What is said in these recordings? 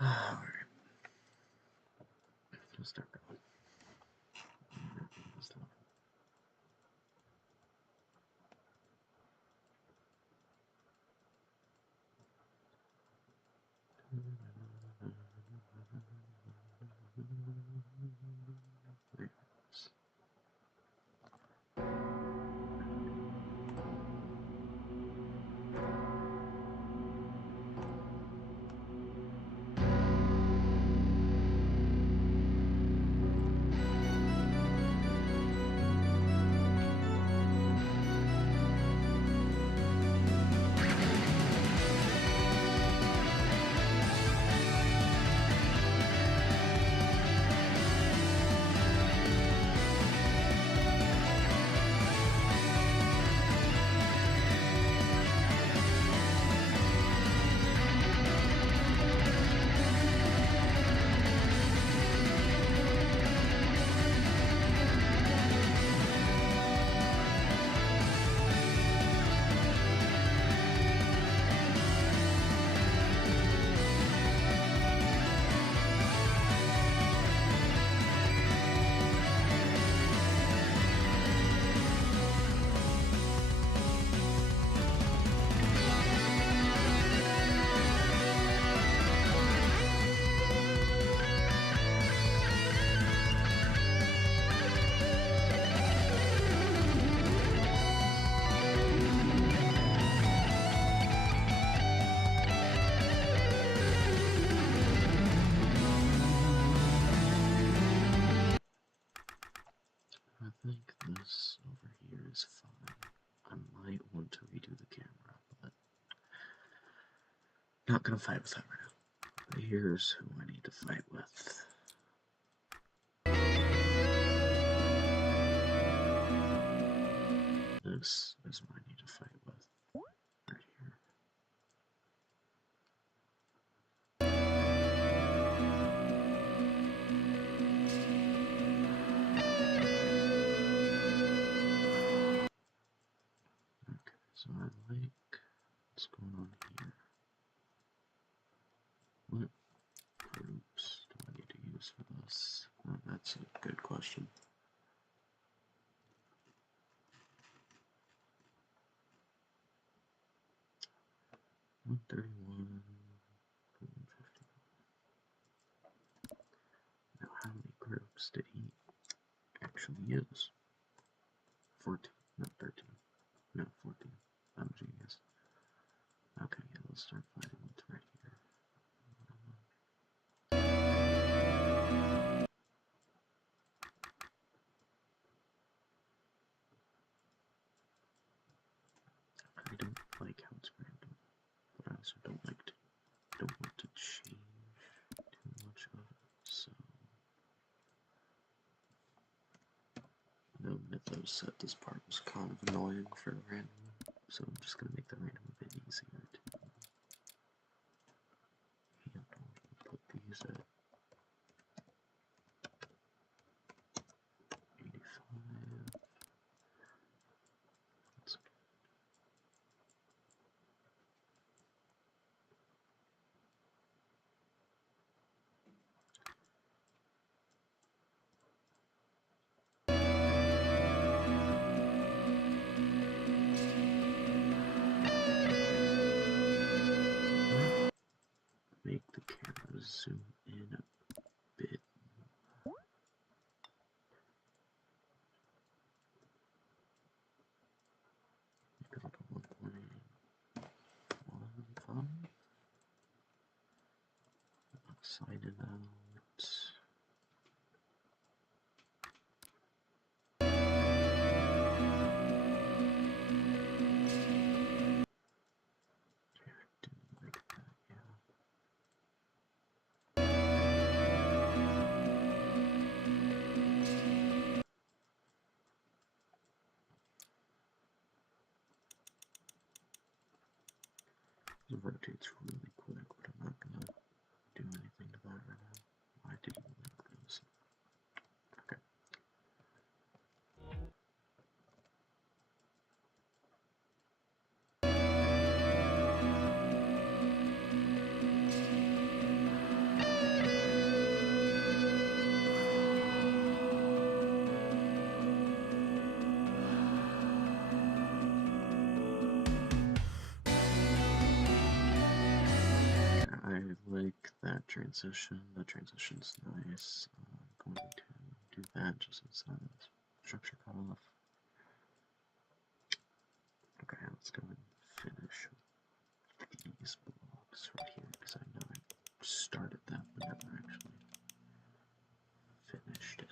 Alright. Let's start going. I think this over here is fine. I might want to redo the camera, but not gonna fight with that right now. But here's who I need to fight with. This is who I need to fight with. Right here. 'Okay, so I like what's going on here. What groups do I need to use for this? That's a good question. $131, $150. Now, how many groups did he actually use? 14, not 13. No, 14. I'm a genius. Okay, yeah, let's start fighting with right here. I don't like how it's random, but I also don't want to change too much of it, so no Mythos said this part was kind of annoying for random, so I'm just gonna make the random a bit easier to handle. Put these at 85. That's good. Make the camera zoom in a bit. Make it like a 1.15. Sign it out. It rotates really quick, but I'm not gonna do anything to that right now. Why did you link this? Okay. transition. The transition's nice. I'm going to do that just inside of the structure cutoff. Okay, let's go and finish these blocks right here because I know I started that but never actually finished it.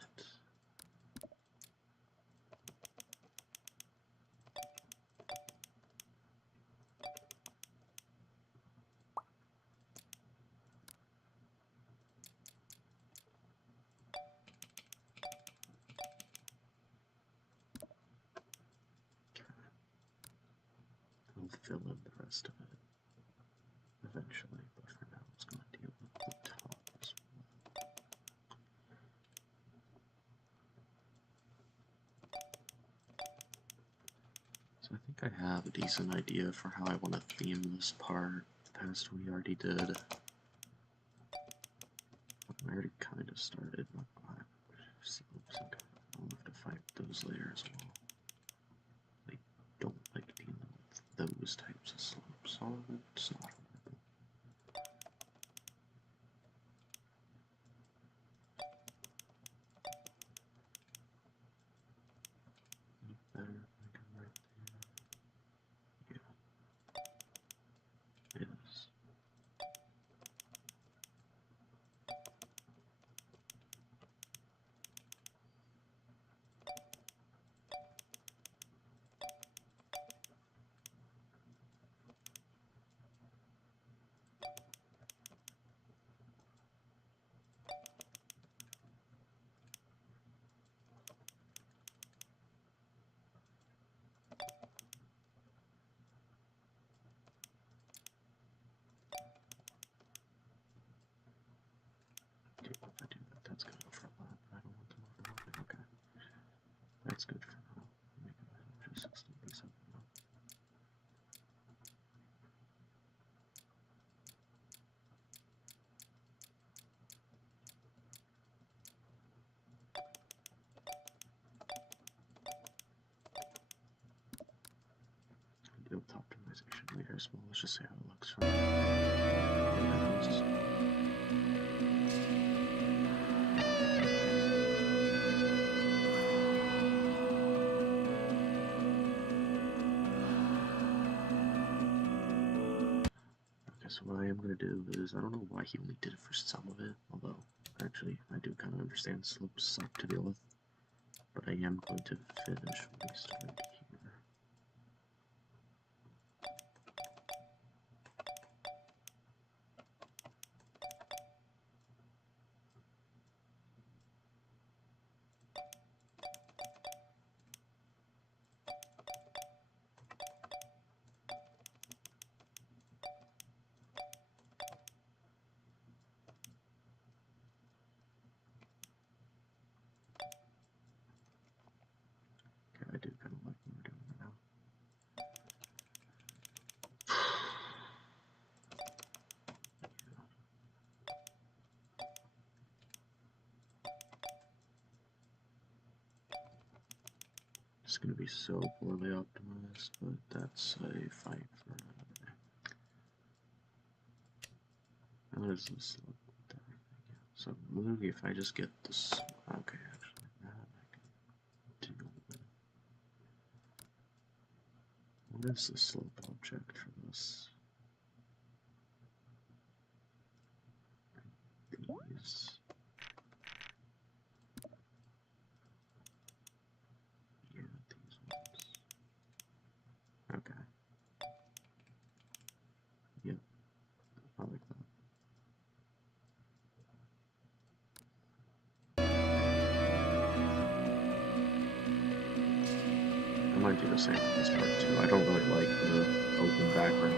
I'll fill in the rest of it eventually, but for now I was going to deal with the top as well. So I think I have a decent idea for how I want to theme this part. The past we already did. I already kind of started my slopes. Okay, I'll have to fight those later as well. I don't like dealing with those types of slopes, so it's not horrible. Better if I come right there. Yeah, it is. If I do that, that's gonna overlap. I don't want them overlapping. Okay, that's good for now. Let me go ahead and just extend these up now. I'll deal with optimization later as well. Let's just see how it looks from so what I am going to do is, I don't know why he only did it for some of it, although, actually, I do kind of understand slopes suck to deal with, but I am going to finish when we start here. I do kind of like what we're doing now. It's going to be so poorly optimized, but that's a fight for another day. How does this look with everything? Yeah. So maybe if I just get this, okay, actually, that I can deal with. What is the slope object for this? These. Yeah, these ones. Okay. Yep, I like that. I might do the same for this part too. I don't really like the open background.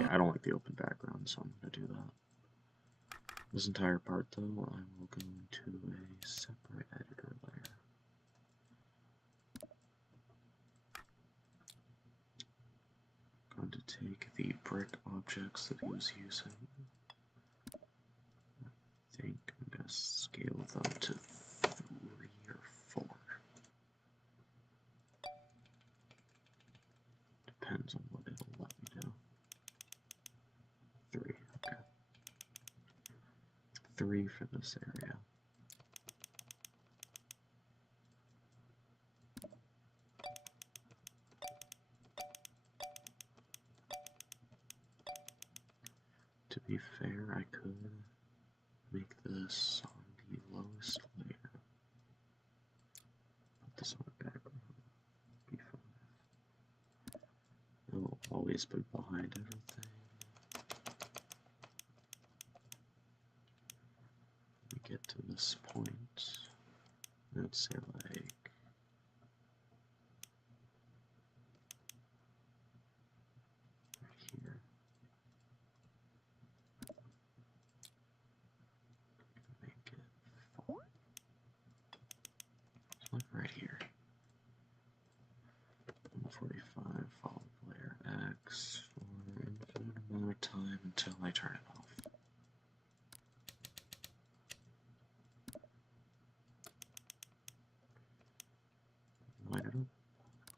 Yeah, I don't like the open background, so I'm going to do that. This entire part, though, I will go into a separate editor layer. I'm going to take the brick objects that he was using. I think I'm going to scale them to 3 or 4. Depends on what it'll let me do. 3 for this area. To be fair, I could make this on the lowest layer. Put this on the background. B5. It will always be behind everything. We get to this point. Let's say like right here. Make it 4. So like right here. 145 followed layer X for an infinite amount of time until I turn it off. Line it up.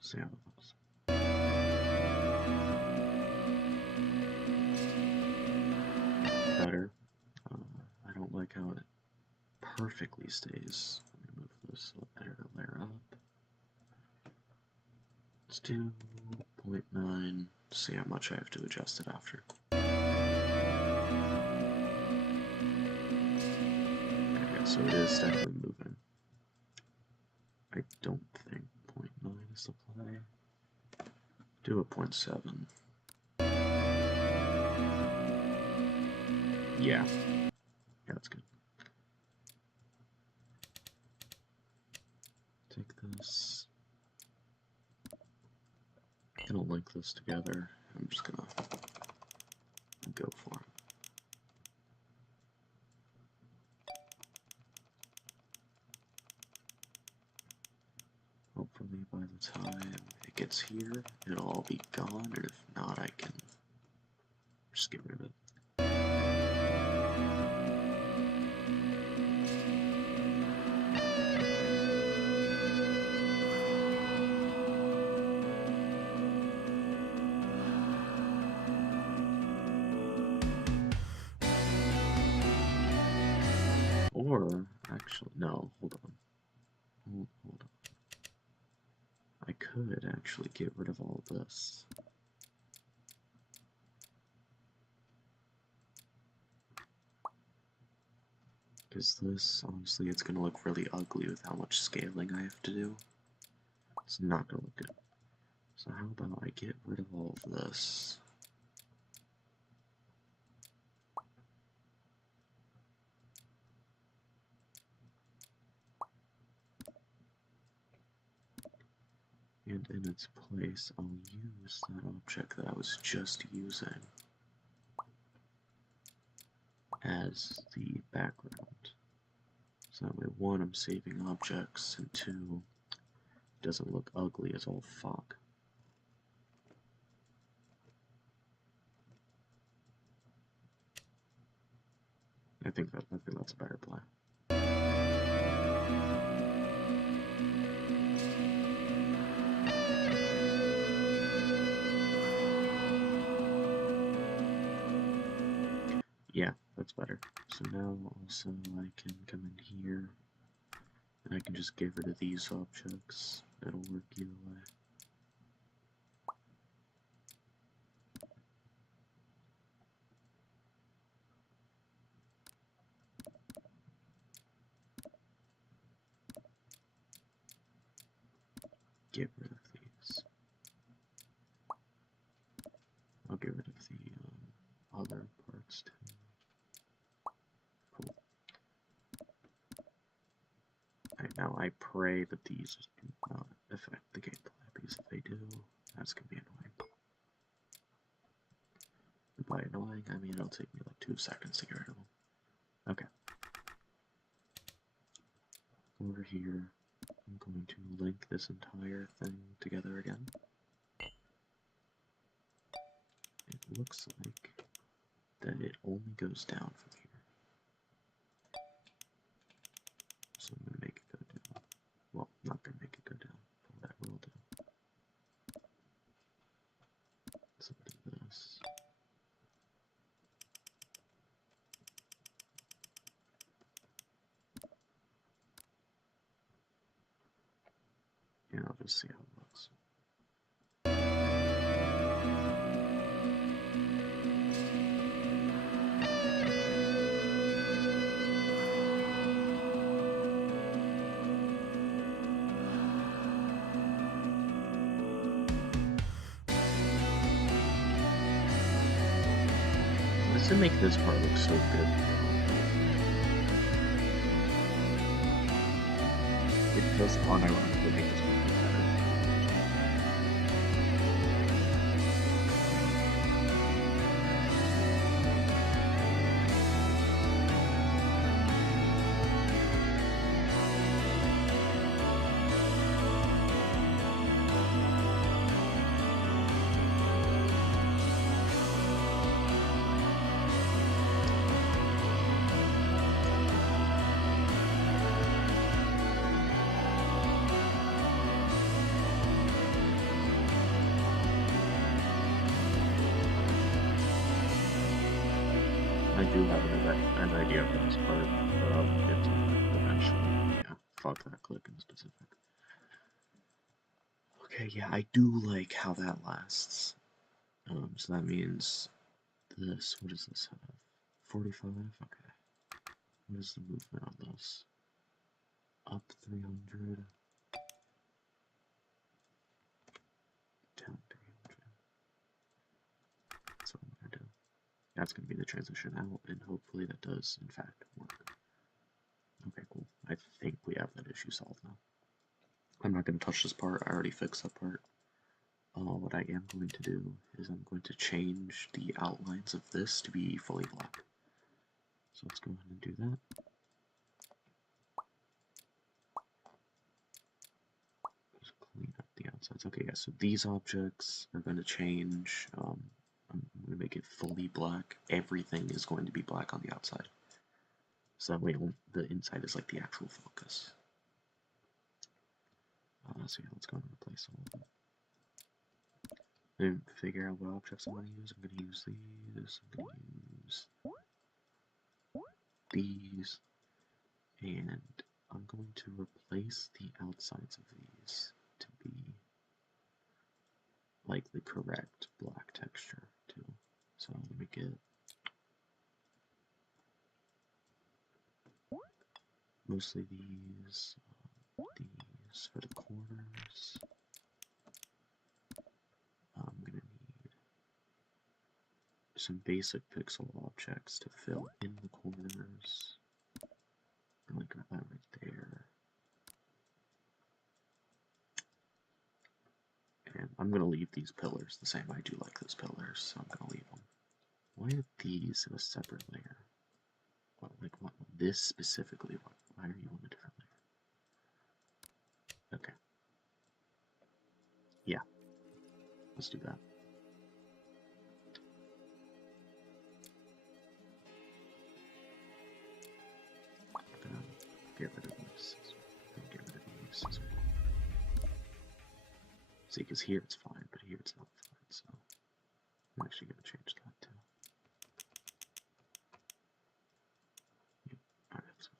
See how it looks. Better. I don't like how it perfectly stays. Let me move this editor layer up. Let's do 0.9. See how much I have to adjust it after. Okay, so it is definitely moving. I don't think 0.9 is the play. Do a 0.7. Yeah. Yeah, that's good. Take this. I'm gonna link this together. I'm just gonna go for it. Hopefully by the time it gets here, it'll all be gone, and if not, I can just get rid of it. Or, actually, no, hold on. Hold on. I could actually get rid of all of this. Because this, honestly, it's going to look really ugly with how much scaling I have to do. It's not going to look good. So how about I get rid of all of this. And in its place, I'll use that object that I was just using as the background. So that way, 1, I'm saving objects, and 2, it doesn't look ugly as all fog. I think that's a better play. Yeah, that's better. So now also I can come in here and I can just get rid of these objects. That'll work either way. Get rid of these. I'll get rid of the other parts too. Cool. Alright, now I pray that these do not affect the gameplay, because if they do, that's gonna be annoying. And by annoying, I mean it'll take me like 2 seconds to get rid of them. Okay. Over here, I'm going to link this entire thing together again. It looks like that it only goes down from here. So I'm going to make it go down. Well, not going to make it go down, but that will do. So do this. And I'll just see how it looks. Why does it make this part look so good? It does unironically make this part look better. I do have an idea for this part, but I'll get to it eventually. Yeah, fuck that clip in specific. Okay, yeah, I do like how that lasts. So that means this, what does this have? 45? Okay. What is the movement on this? Up 300. Down 300. That's what I'm gonna do. That's gonna be the transition out, and hopefully that does, in fact, work. Okay, cool. I think we have that issue solved now. I'm not gonna touch this part, I already fixed that part. What I am going to do is I'm going to change the outlines of this to be fully black. So let's go ahead and do that. Just clean up the outsides. Okay, yeah, so these objects are going to change. I'm going to make it fully black. Everything is going to be black on the outside. So that way the inside is like the actual focus. So yeah, let's go and replace all of them. And figure out what objects I'm going to use. I'm going to use these. I'm going to use these. And I'm going to replace the outsides of these to be like the correct black texture too. So let me get mostly these for the corners. I'm gonna need some basic pixel objects to fill in the corners. Like that right there. And I'm gonna leave these pillars the same. I do like those pillars, so I'm gonna leave them. Why are these in a separate layer? What, this specifically, why are you on a different layer? Okay. Yeah. Let's do that. Get rid of this. Get rid of these as well. See, because here it's fine, but here it's not fine, so I'm actually going to change that too. Yep. Alright, so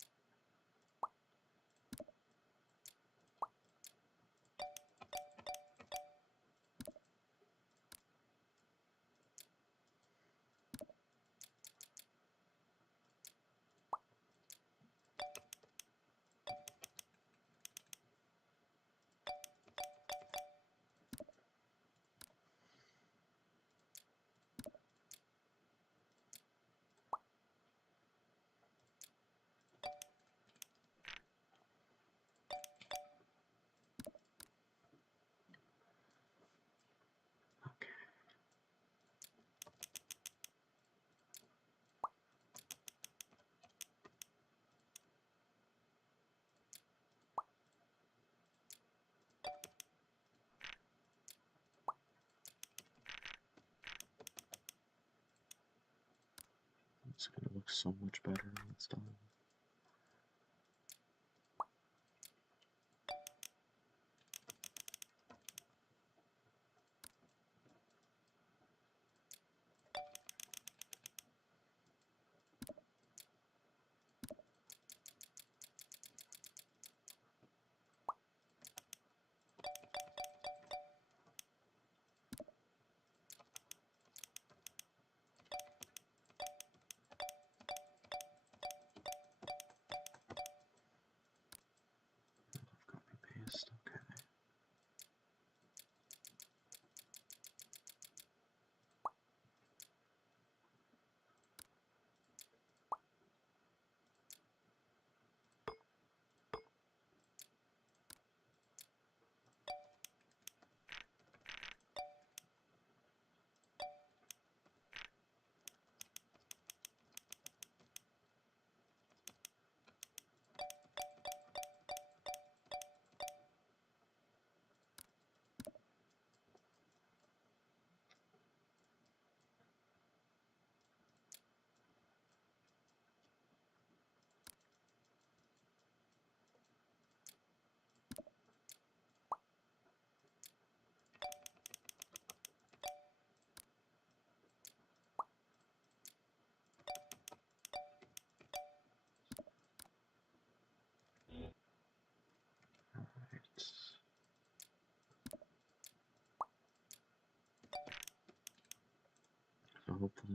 it's going to look so much better when it's done.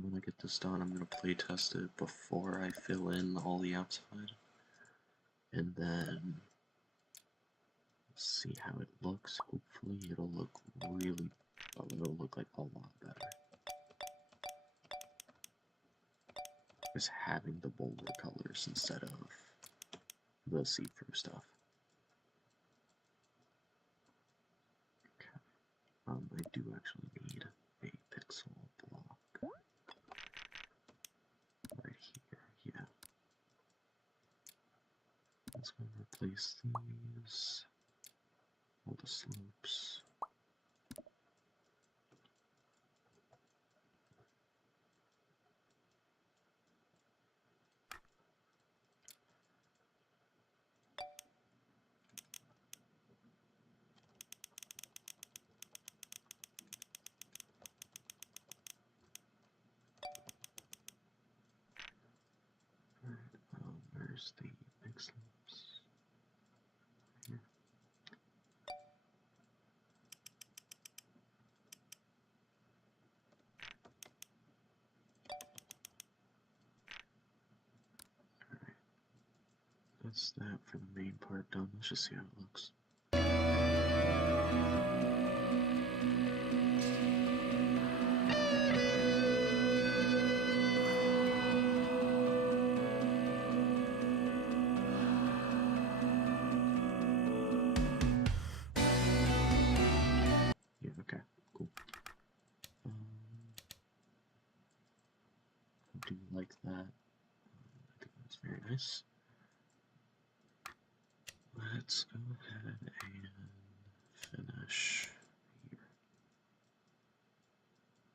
when I get this done, I'm going to play test it before I fill in all the outside. And then see how it looks. Hopefully it'll look really, it'll look like a lot better. Just having the bolder colors instead of the see-through stuff. Okay. I do actually need a pixel block right here. Yeah. Let's go replace these. All the slopes. Where's the big slopes? Here. Alright. That's that for the main part done. Let's just see how it looks. Yeah, okay, cool. I do like that. I think that's very nice. Let's go ahead and finish here.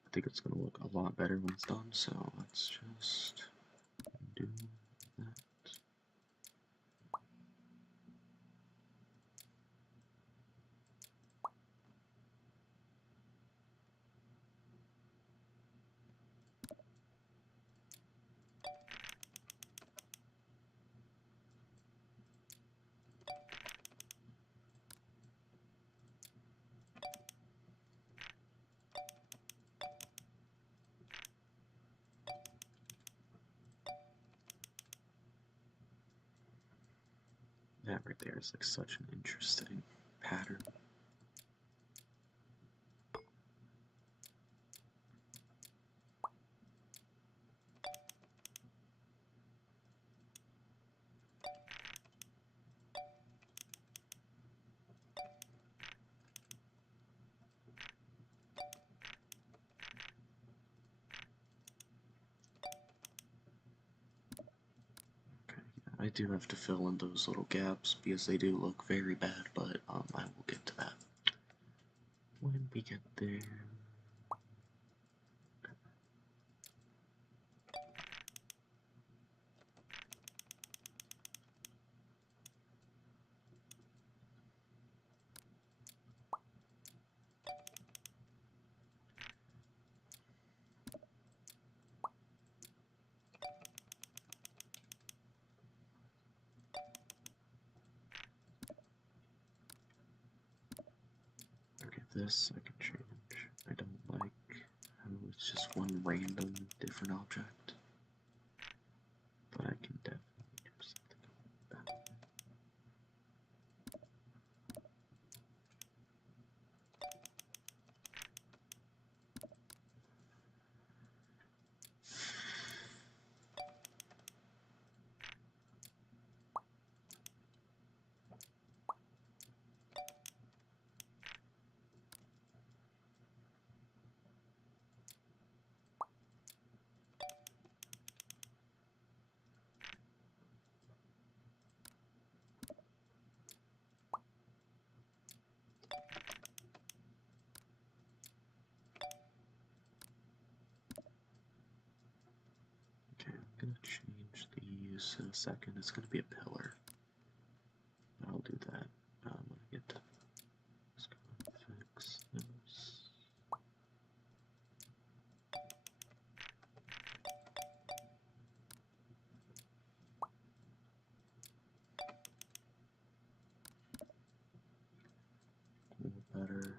I think it's going to look a lot better when it's done, so let's just do that. That right there is like such an interesting pattern. I do have to fill in those little gaps because they do look very bad, but I will get to that when we get there. Okay, this I can change. I don't like how it's just one random different object, but I can definitely do something about that. Okay, I'm gonna change these in a second. It's gonna be a pillar. I'll do that when I get to. Just gonna fix this. A little better.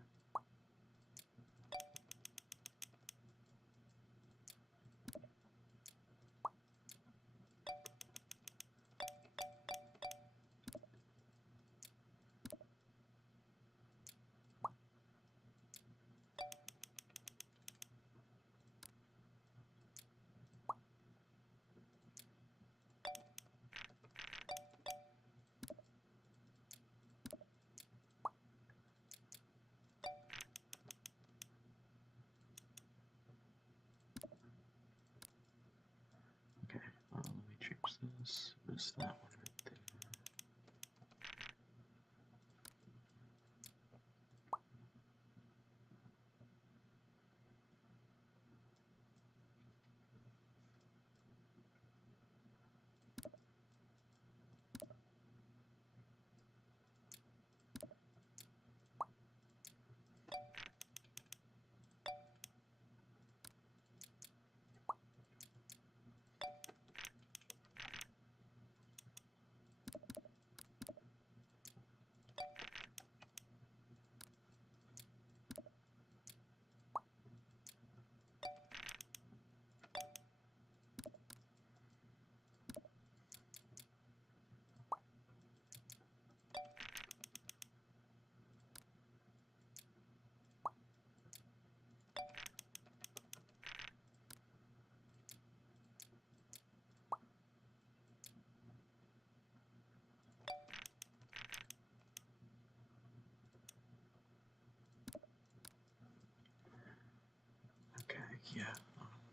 Yeah,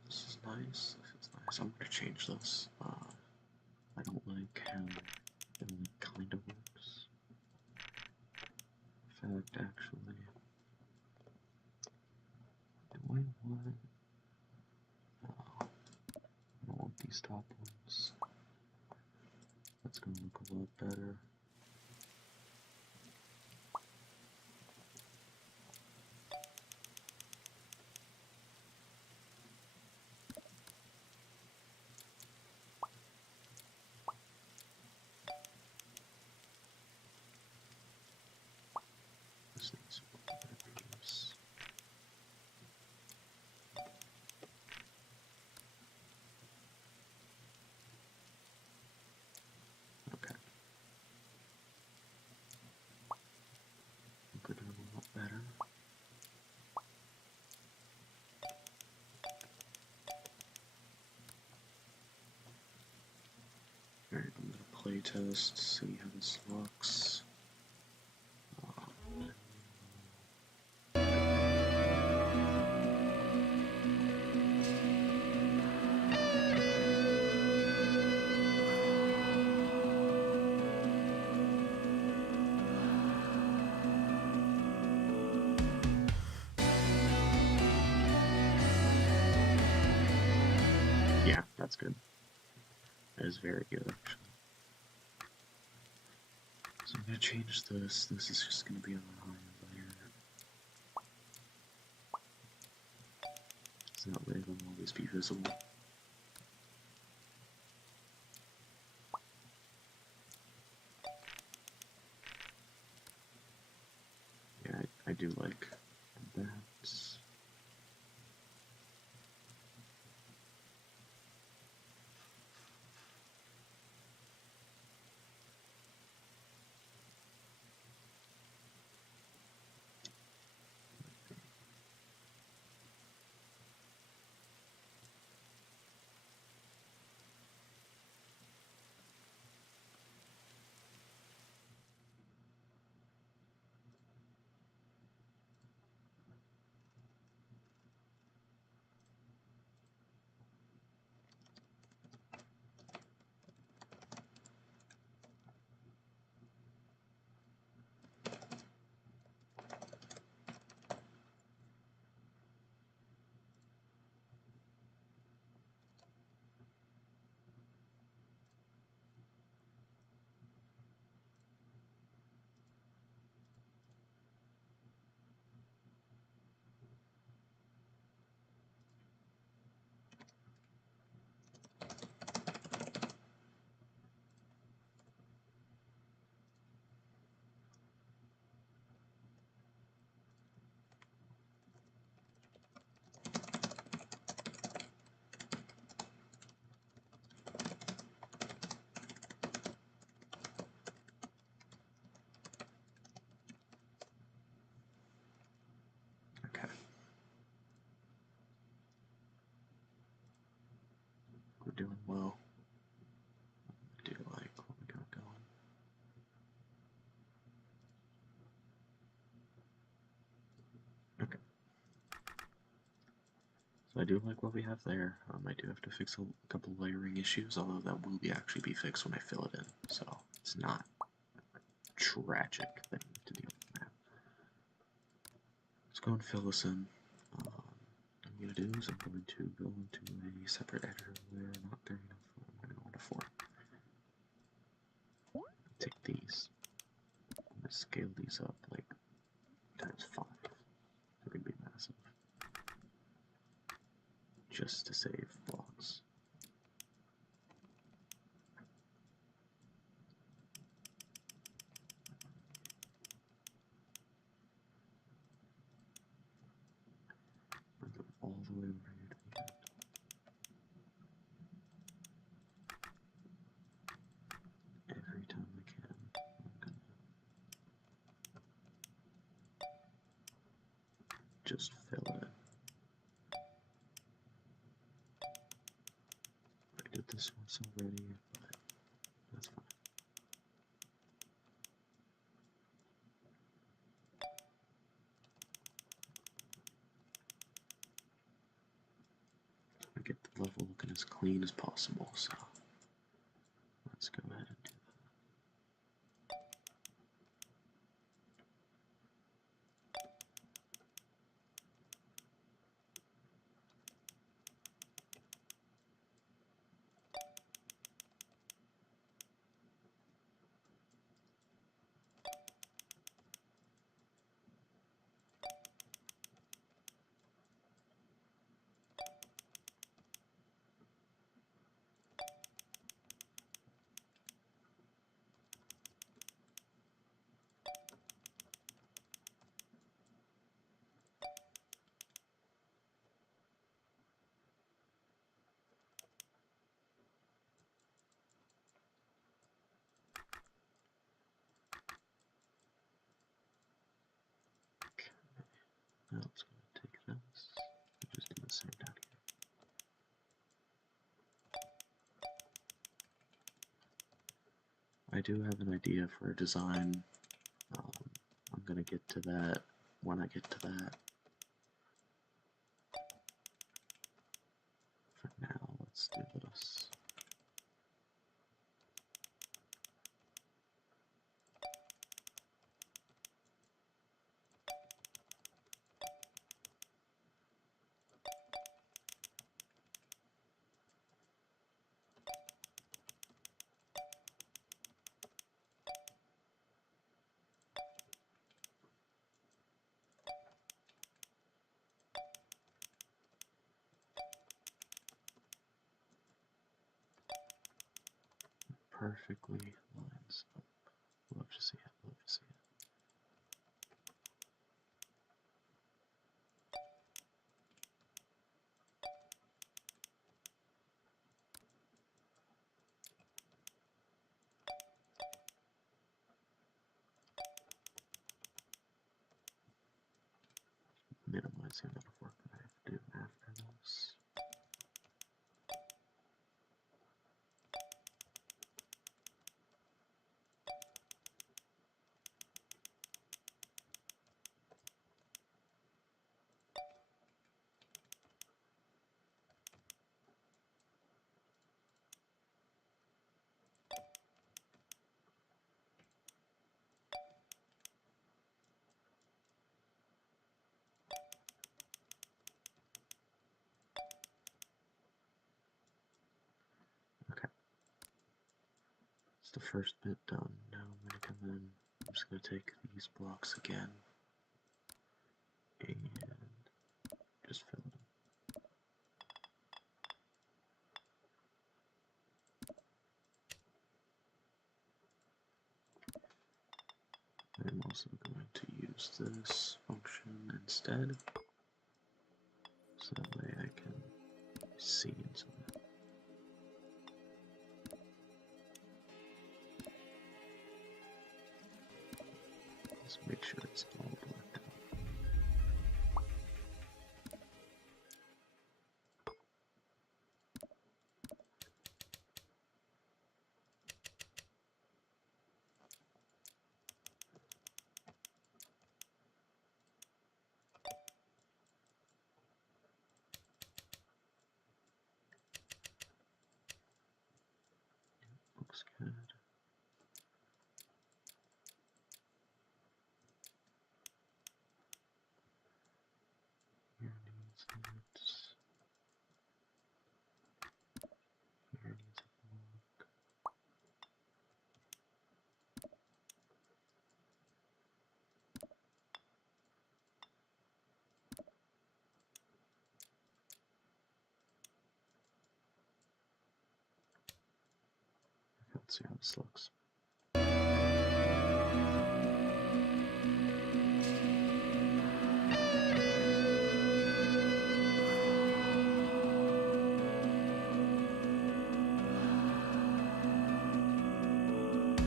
this is nice. This is nice. I'm gonna change this. I don't like how it only kind of works. In fact, actually, do I want? I don't want these top ones. That's gonna look a lot better. This needs batteries. Okay. We're doing a lot better. Alright, I'm gonna play test, see how this looks. Yeah, that's good. That is very good, actually. So I'm gonna change this. This is just gonna be on a higher layer. So that way it will always be visible. Yeah, I do like that. Okay. We're doing well. I do like what we got going. Okay. So I do like what we have there. I do have to fix a couple layering issues, although that will actually be fixed when I fill it in. So it's not a tragic thing to deal with now. Let's go and fill this in. What I'm going to do is I'm going to go into a separate editor layer, not 30 enough, I'm going to go into 4. Take these. I'm going to scale these up like times 5. They're going to be massive. Just to save blocks. Bring them all the way over here to the end. Every time I can, I'm gonna just fill it in. I did this once already, but that's fine. get the level looking as clean as possible, so let's go ahead and do that. Now it's going to take this and just do the same down here. I do have an idea for a design. I'm going to get to that when I get to that. For now, let's do this. Perfectly lines up. Love to see it, love to see it. Minimize the amount of work that I have to do after this. Okay. It's the first bit done. Now I'm going to come in. I'm just going to take these blocks again and just fill them. I'm also going to use this function instead, so that way I can see into it. Let's make sure it's all blacked out. Looks good. Here needs it. Here needs a block. Let's see how this looks.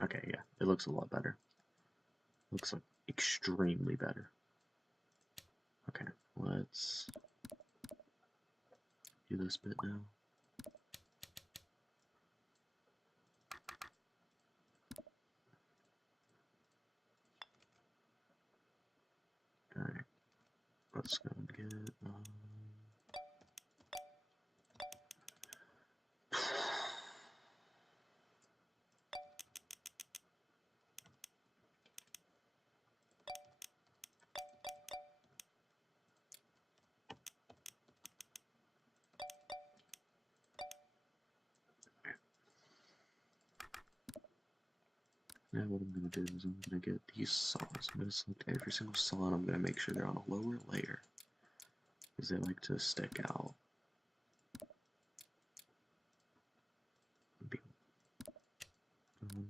Okay, yeah, it looks a lot better. Looks like extremely better. Okay, let's do this bit now. Alright, let's go and get Now what I'm going to do is I'm going to get these saws. I'm going to select every single saw and I'm going to make sure they're on a lower layer, because they like to stick out.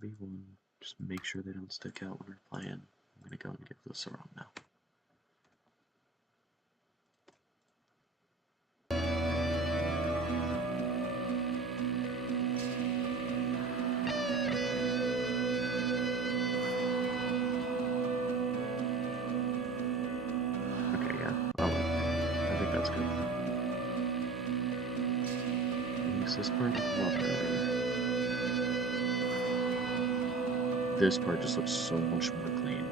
B1, just make sure they don't stick out when we're playing. I'm going to go and give this a run now. Okay, yeah, I think that's good. Makes this part look a lot better. This part just looks so much more clean.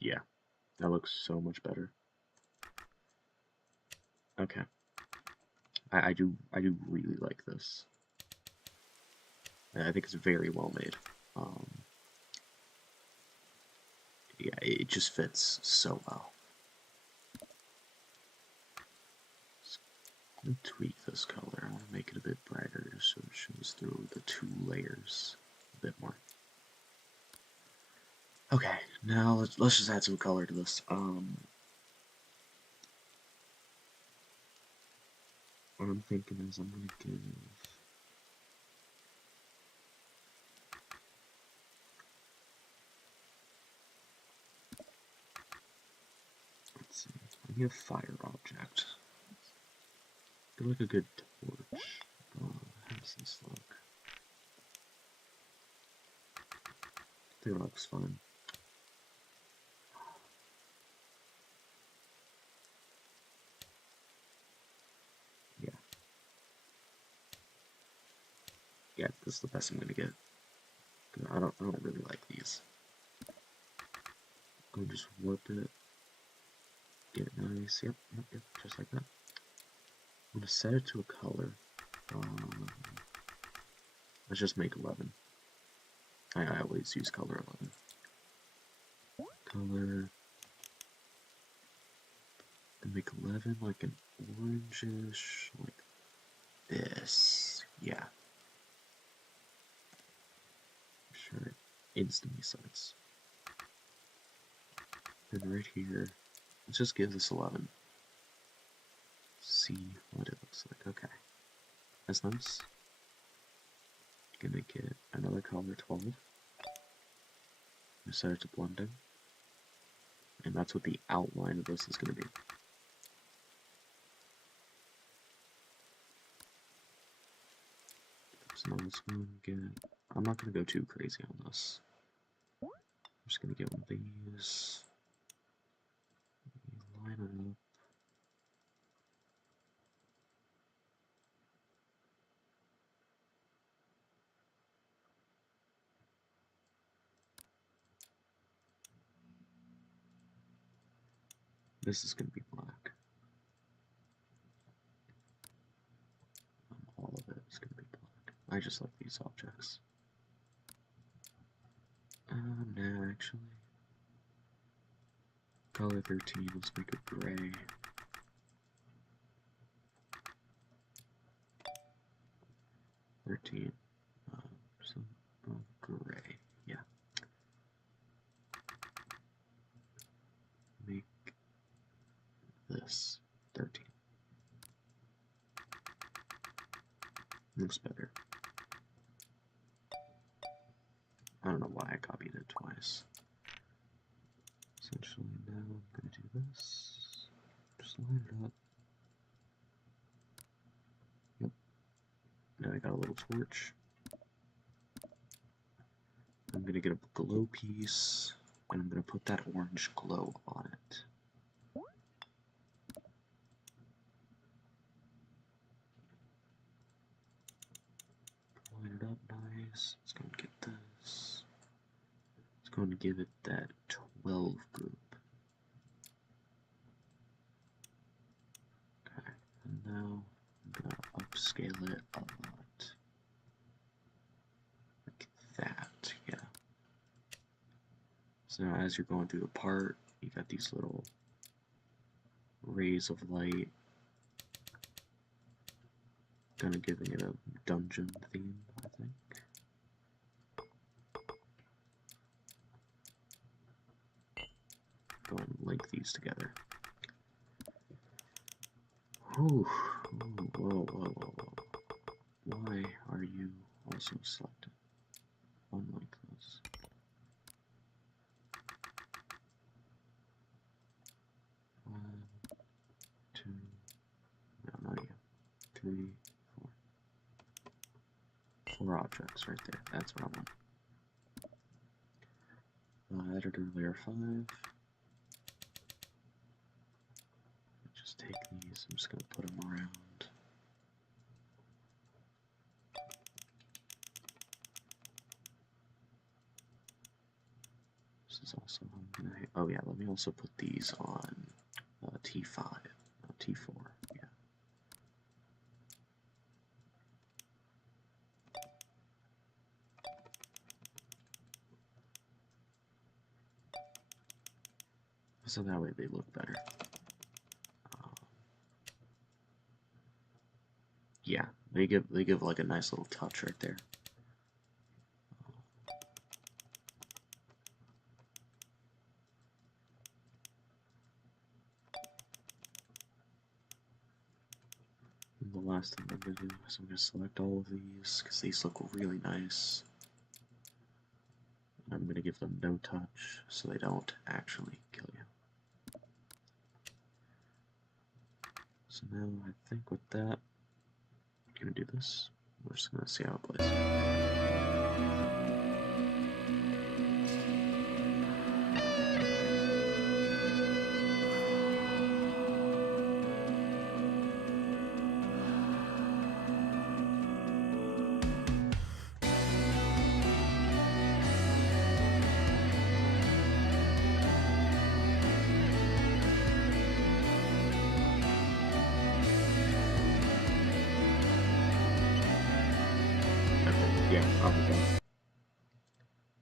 Yeah, that looks so much better. Okay. I do really like this. I think it's very well made. Yeah, it just fits so well. I'm gonna tweak this color. I want to make it a bit brighter so it shows through the two layers a bit more. Okay, now let's just add some color to this. What I'm thinking is I'm gonna give. Let's see. I need a fire object. Feel like a good torch. How does this look? I think it looks fun. Yeah. Yeah, this is the best I'm gonna get. I don't really like these. I'm gonna just warp it. Get it nice. Yep, just like that. I'm gonna set it to a color. Let's just make 11. I always use color 11. Color. And make 11 like an orangish, like this. Yeah. Sure, it instantly sets. And right here, let's just give this 11. See what it looks like. Okay. That's nice. Gonna get another color 12. Set it to blending. And that's what the outline of this is gonna be. So now let's go and get. I'm not gonna go too crazy on this. I'm just gonna get one of these. Line it up. This is going to be black. All of it is going to be black. I just like these objects. No, actually. Color 13, let's make it gray. Gray, yeah. Make this 13. Looks better. I don't know why I copied it twice. Essentially, now I'm going to do this. Just line it up. Yep. Now I got a little torch. I'm going to get a glow piece, and I'm going to put that orange glow on it. Line it up nice. Let's go and get this. Let's go and give it that 12 group. scale it a lot. Like that, yeah. So now as you're going through the part, you got these little rays of light, kind of giving it a dungeon theme, I think. Go and link these together. Ooh, whoa. Why are you also selected? Unlike this. One, two, no, not yet. 3, 4. 4 objects right there. That's what I want. Editor layer 5. Just take these. I'm just gonna put them around. This is also oh yeah. Let me also put these on T5, T4. Yeah. So that way they look better. Yeah, they give like a nice little touch right there. And the last thing I'm gonna do is I'm gonna select all of these because these look really nice. And I'm gonna give them no touch so they don't actually kill you. So now I think with that, I'm gonna do this. We're just gonna see how it plays.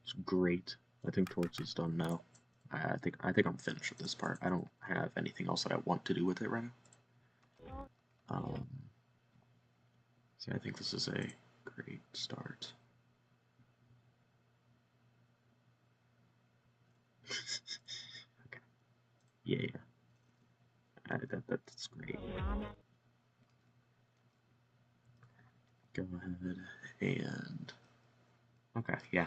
It's great. I think Torch is done now. I think I'm finished with this part. I don't have anything else that I want to do with it right now. So I think this is a great start. Okay. Yeah. That's great. Go ahead and okay, yeah.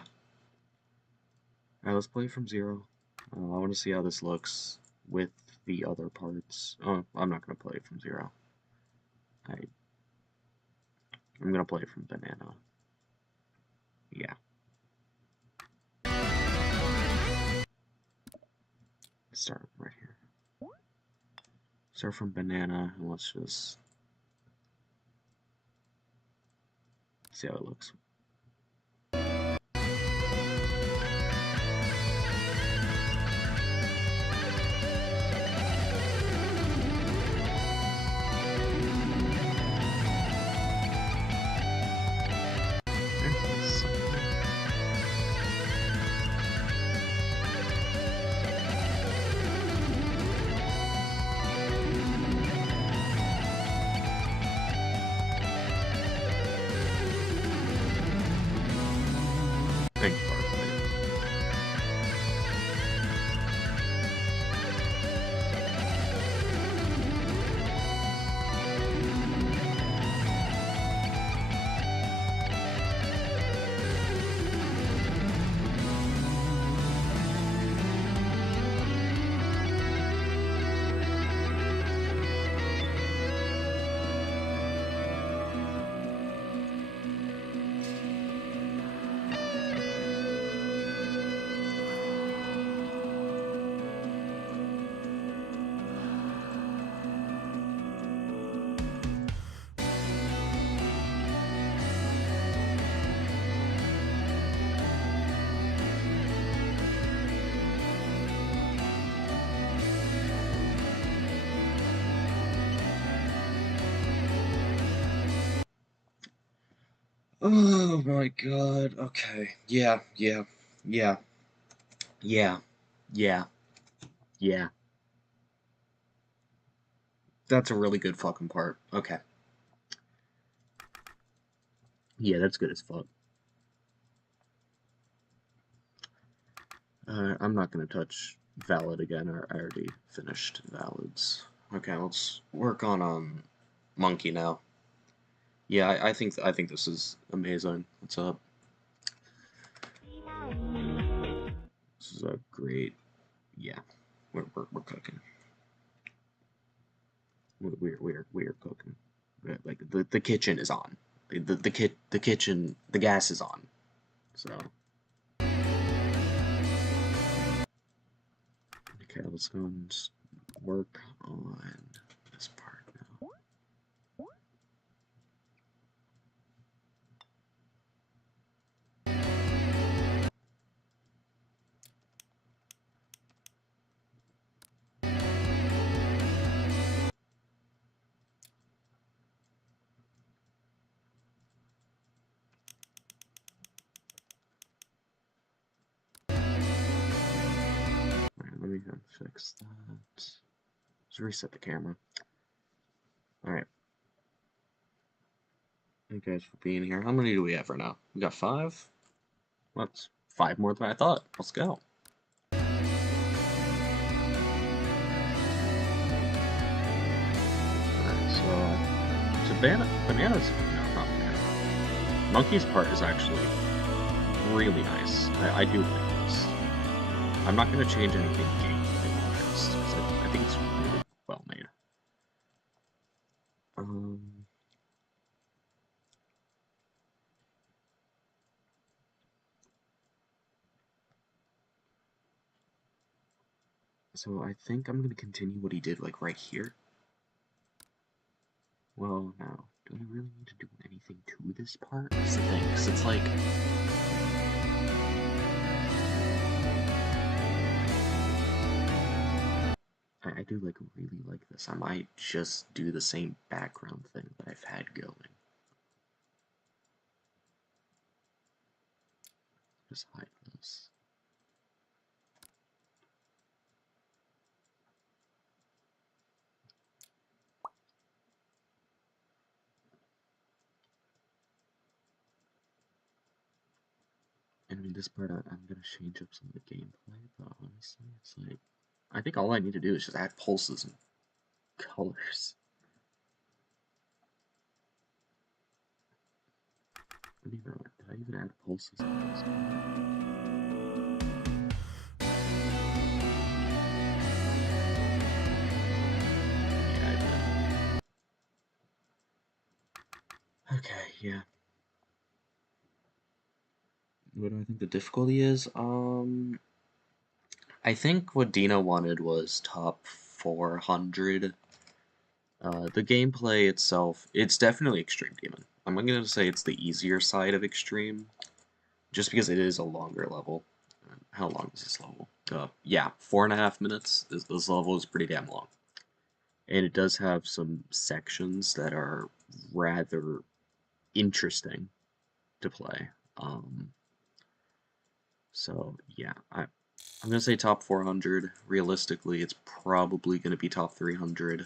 Alright, let's play from 0. I want to see how this looks with the other parts. Oh, I'm not going to play from 0. I'm going to play from banana. Yeah. Start right here. Start from banana, and let's just see how it looks. Oh my god. Okay. Yeah. That's a really good fucking part. Okay. Yeah, that's good as fuck. I'm not gonna touch valid again, or I already finished valids. Okay, let's work on monkey now. Yeah, I think this is amazing. What's up? This is a great. Yeah, we're cooking. We're cooking. Like the kitchen is on. The kitchen, the gas is on. So okay, let's go and work on this part now. Alright, let me fix that. Let's reset the camera. Alright. Thank you guys for being here. How many do we have right now? We got 5? That's 5 more than I thought. Let's go. Alright, so bananas, no, not banana. Monkey's part is actually really nice. I do like this. I'm not going to change anything gameplay-wise, because I think it's really well made. So I think I'm going to continue what he did, like, right here. Well, now, do I really need to do anything to this part? That's the thing, because it's like... I do, like, really like this. I might just do the same background thing that I've had going. Just hide this. I mean, this part, I'm gonna change up some of the gameplay, but honestly, it's like... I think all I need to do is just add pulses and colors. I don't even know, did I even add pulses on this part? Yeah, I did. Okay, yeah. What do I think the difficulty is? I think what Dina wanted was top 400. The gameplay itself, it's definitely Extreme Demon. I'm going to say it's the easier side of Extreme, just because it is a longer level. How long is this level? Yeah, 4.5 minutes. This level is pretty damn long. And it does have some sections that are rather interesting to play. So, yeah, I'm going to say top 400. Realistically, it's probably going to be top 300.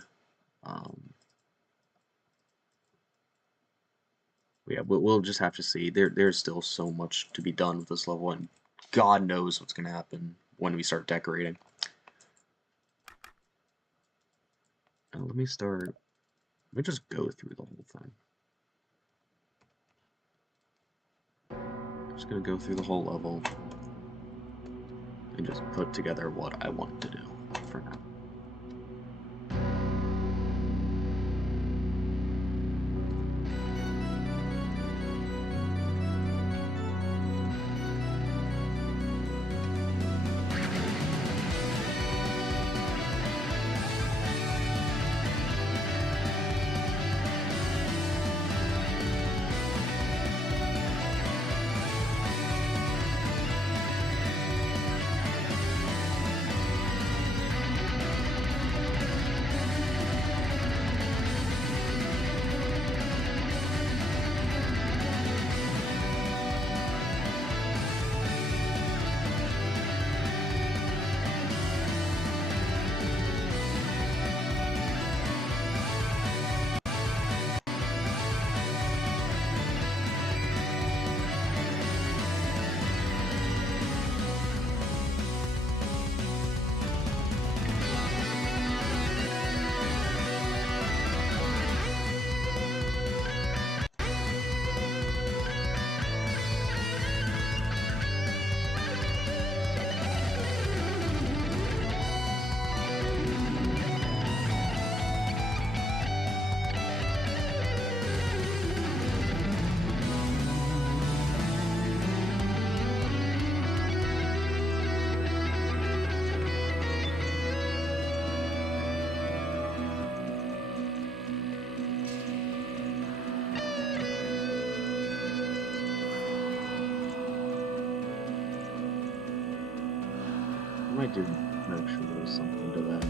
Yeah, we'll just have to see. There's still so much to be done with this level, and God knows what's going to happen when we start decorating. Now, let me just go through the whole thing. I'm just going to go through the whole level and just put together what I want to do for now. might do actually something to that.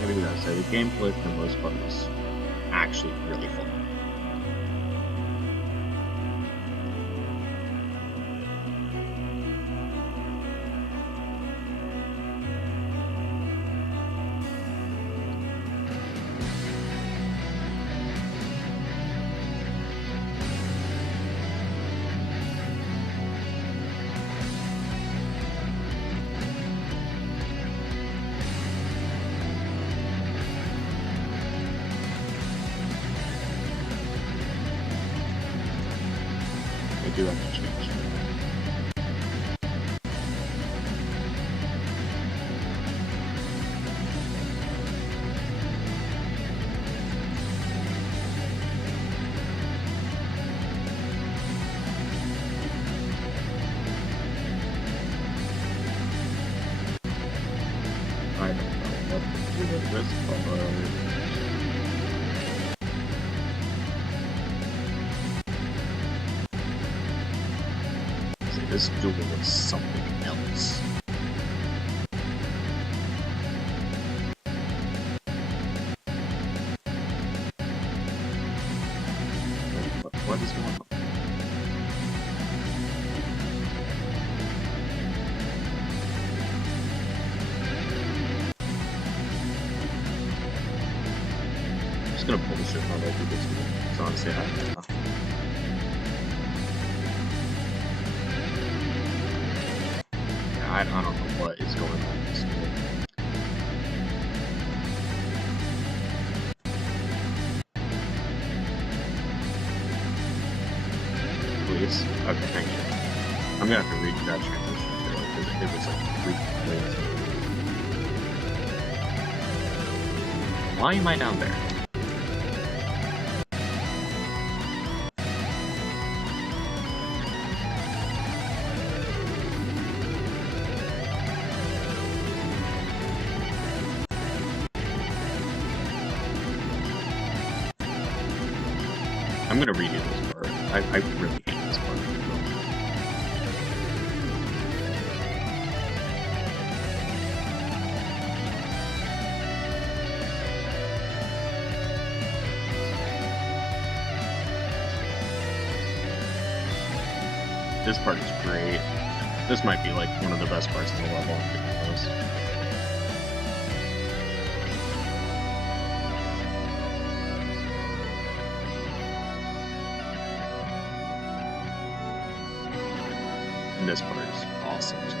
I think that's it. The gameplay for the most part is actually really fun. I do have to change. I don't know what to do with this color. This duel is something else. What is going on? I'm just gonna bullshit how I do this duel. So honestly, I don't know. I don't know what is going on in this duel. Please? Okay, thank you. I'm gonna have to read that transition too, because it was like 3 minutes. Why am I down there? I'm gonna redo this part. I really hate this part. This part is great. This might be like one of the best parts of the level, to be honest. And this part is awesome too.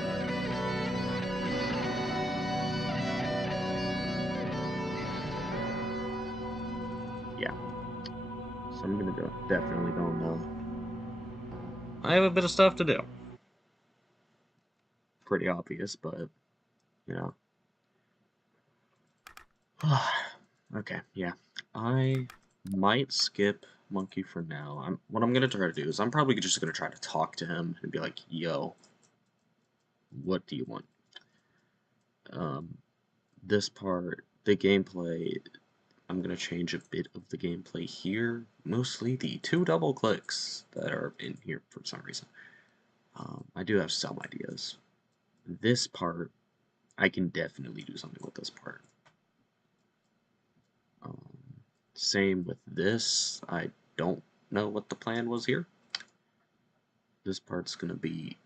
Yeah. So I'm gonna definitely go now. I have a bit of stuff to do. Pretty obvious, but you know. Okay, yeah. I might skip Monkey for now. What I'm gonna try to do is I'm probably just gonna try to talk to him and be like, yo, what do you want? This part, the gameplay, I'm gonna change a bit of the gameplay here. Mostly the 2 double clicks that are in here for some reason. I do have some ideas. This part, I can definitely do something with this part. Same with this. I don't know what the plan was here. This part's going to be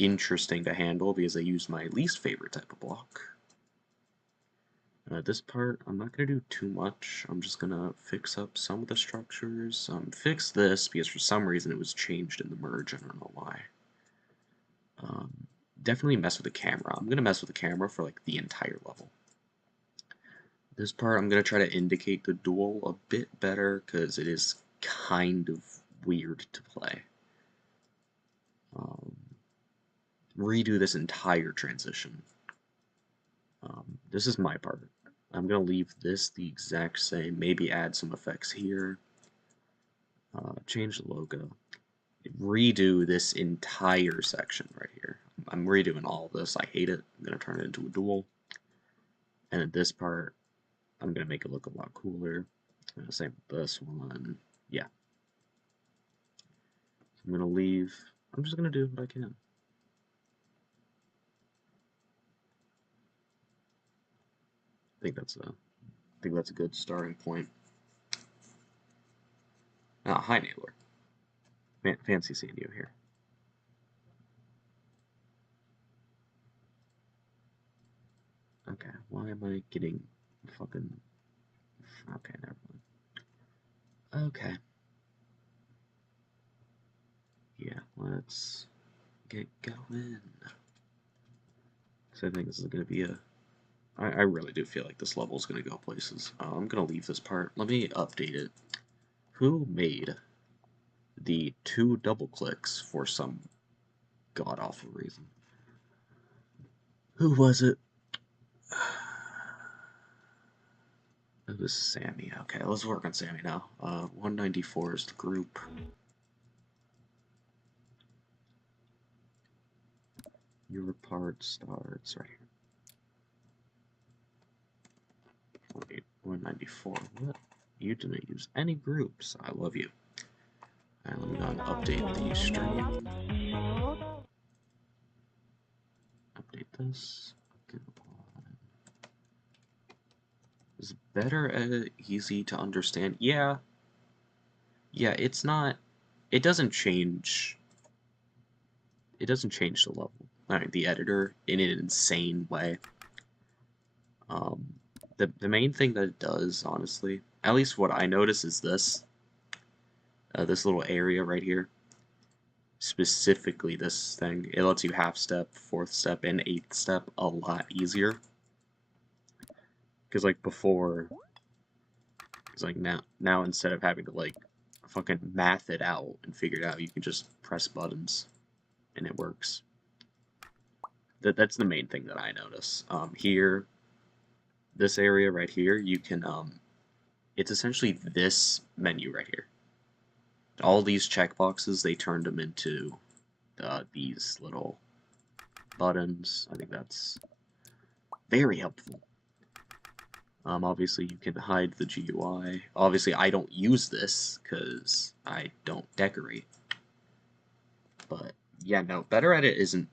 interesting to handle because I use my least favorite type of block. This part, I'm not going to do too much. I'm just going to fix up some of the structures. Fix this because for some reason it was changed in the merge. I don't know why. Definitely mess with the camera. I'm gonna mess with the camera for like the entire level. This part I'm gonna try to indicate the dual a bit better because it is kind of weird to play. Redo this entire transition. This is my part. I'm gonna leave this the exact same. Maybe add some effects here. Change the logo. Redo this entire section right here. I'm redoing all of this. I hate it. I'm going to turn it into a dual. And then this part, I'm going to make it look a lot cooler. Same with this one. Yeah. I'm going to leave. I'm just going to do what I can. I think that's a good starting point. Ah, hi Naylor. Fancy seeing you here. Okay, why am I getting fucking... Okay, never mind. Okay. Yeah, let's get going. So I think this is going to be a... I really do feel like this level is going to go places. I'm going to leave this part. Let me update it. Who made the 2 double clicks for some god-awful reason? Who was it? It was Sammy. Okay, let's work on Sammy now. 194 is the group. Your part starts right here. 194. What? You didn't use any groups. I love you. And let me go and update the stream. Update this. Get on. Is better easy to understand? Yeah. Yeah, it's not... It doesn't change... It doesn't change the level. The editor in an insane way. The main thing that it does, honestly, at least what I notice is this. This little area right here. Specifically this thing. It lets you half step, fourth step, and eighth step a lot easier. Because like before... It's like now instead of having to like fucking math it out and figure it out, you can just press buttons and it works. That's the main thing that I notice. Here, this area right here, you can it's essentially this menu right here. All these checkboxes, they turned them into these little buttons. I think that's very helpful. Obviously, you can hide the GUI. Obviously, I don't use this because I don't decorate. But yeah, no, better at it isn't.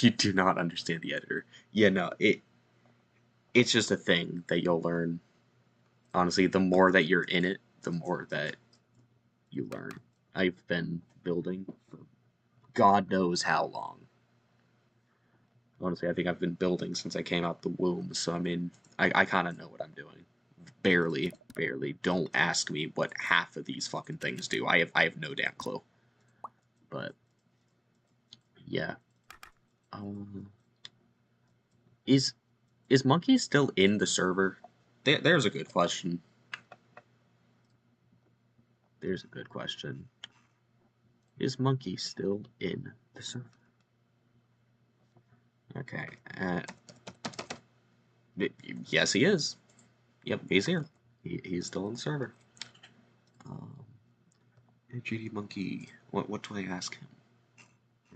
You do not understand the editor. Yeah, no, it's just a thing that you'll learn. Honestly, the more that you're in it, the more that you learn. I've been building for God knows how long. Honestly, I think I've been building since I came out the womb, so I mean, I kind of know what I'm doing. Barely. Don't ask me what half of these fucking things do. I have no damn clue. But yeah. Is Monkey still in the server? There's a good question. There's a good question. Is Monkey still in the server? Okay. Yes, he is. Yep, he's here. He's still in the server. Hey, GD Monkey. What do I ask him?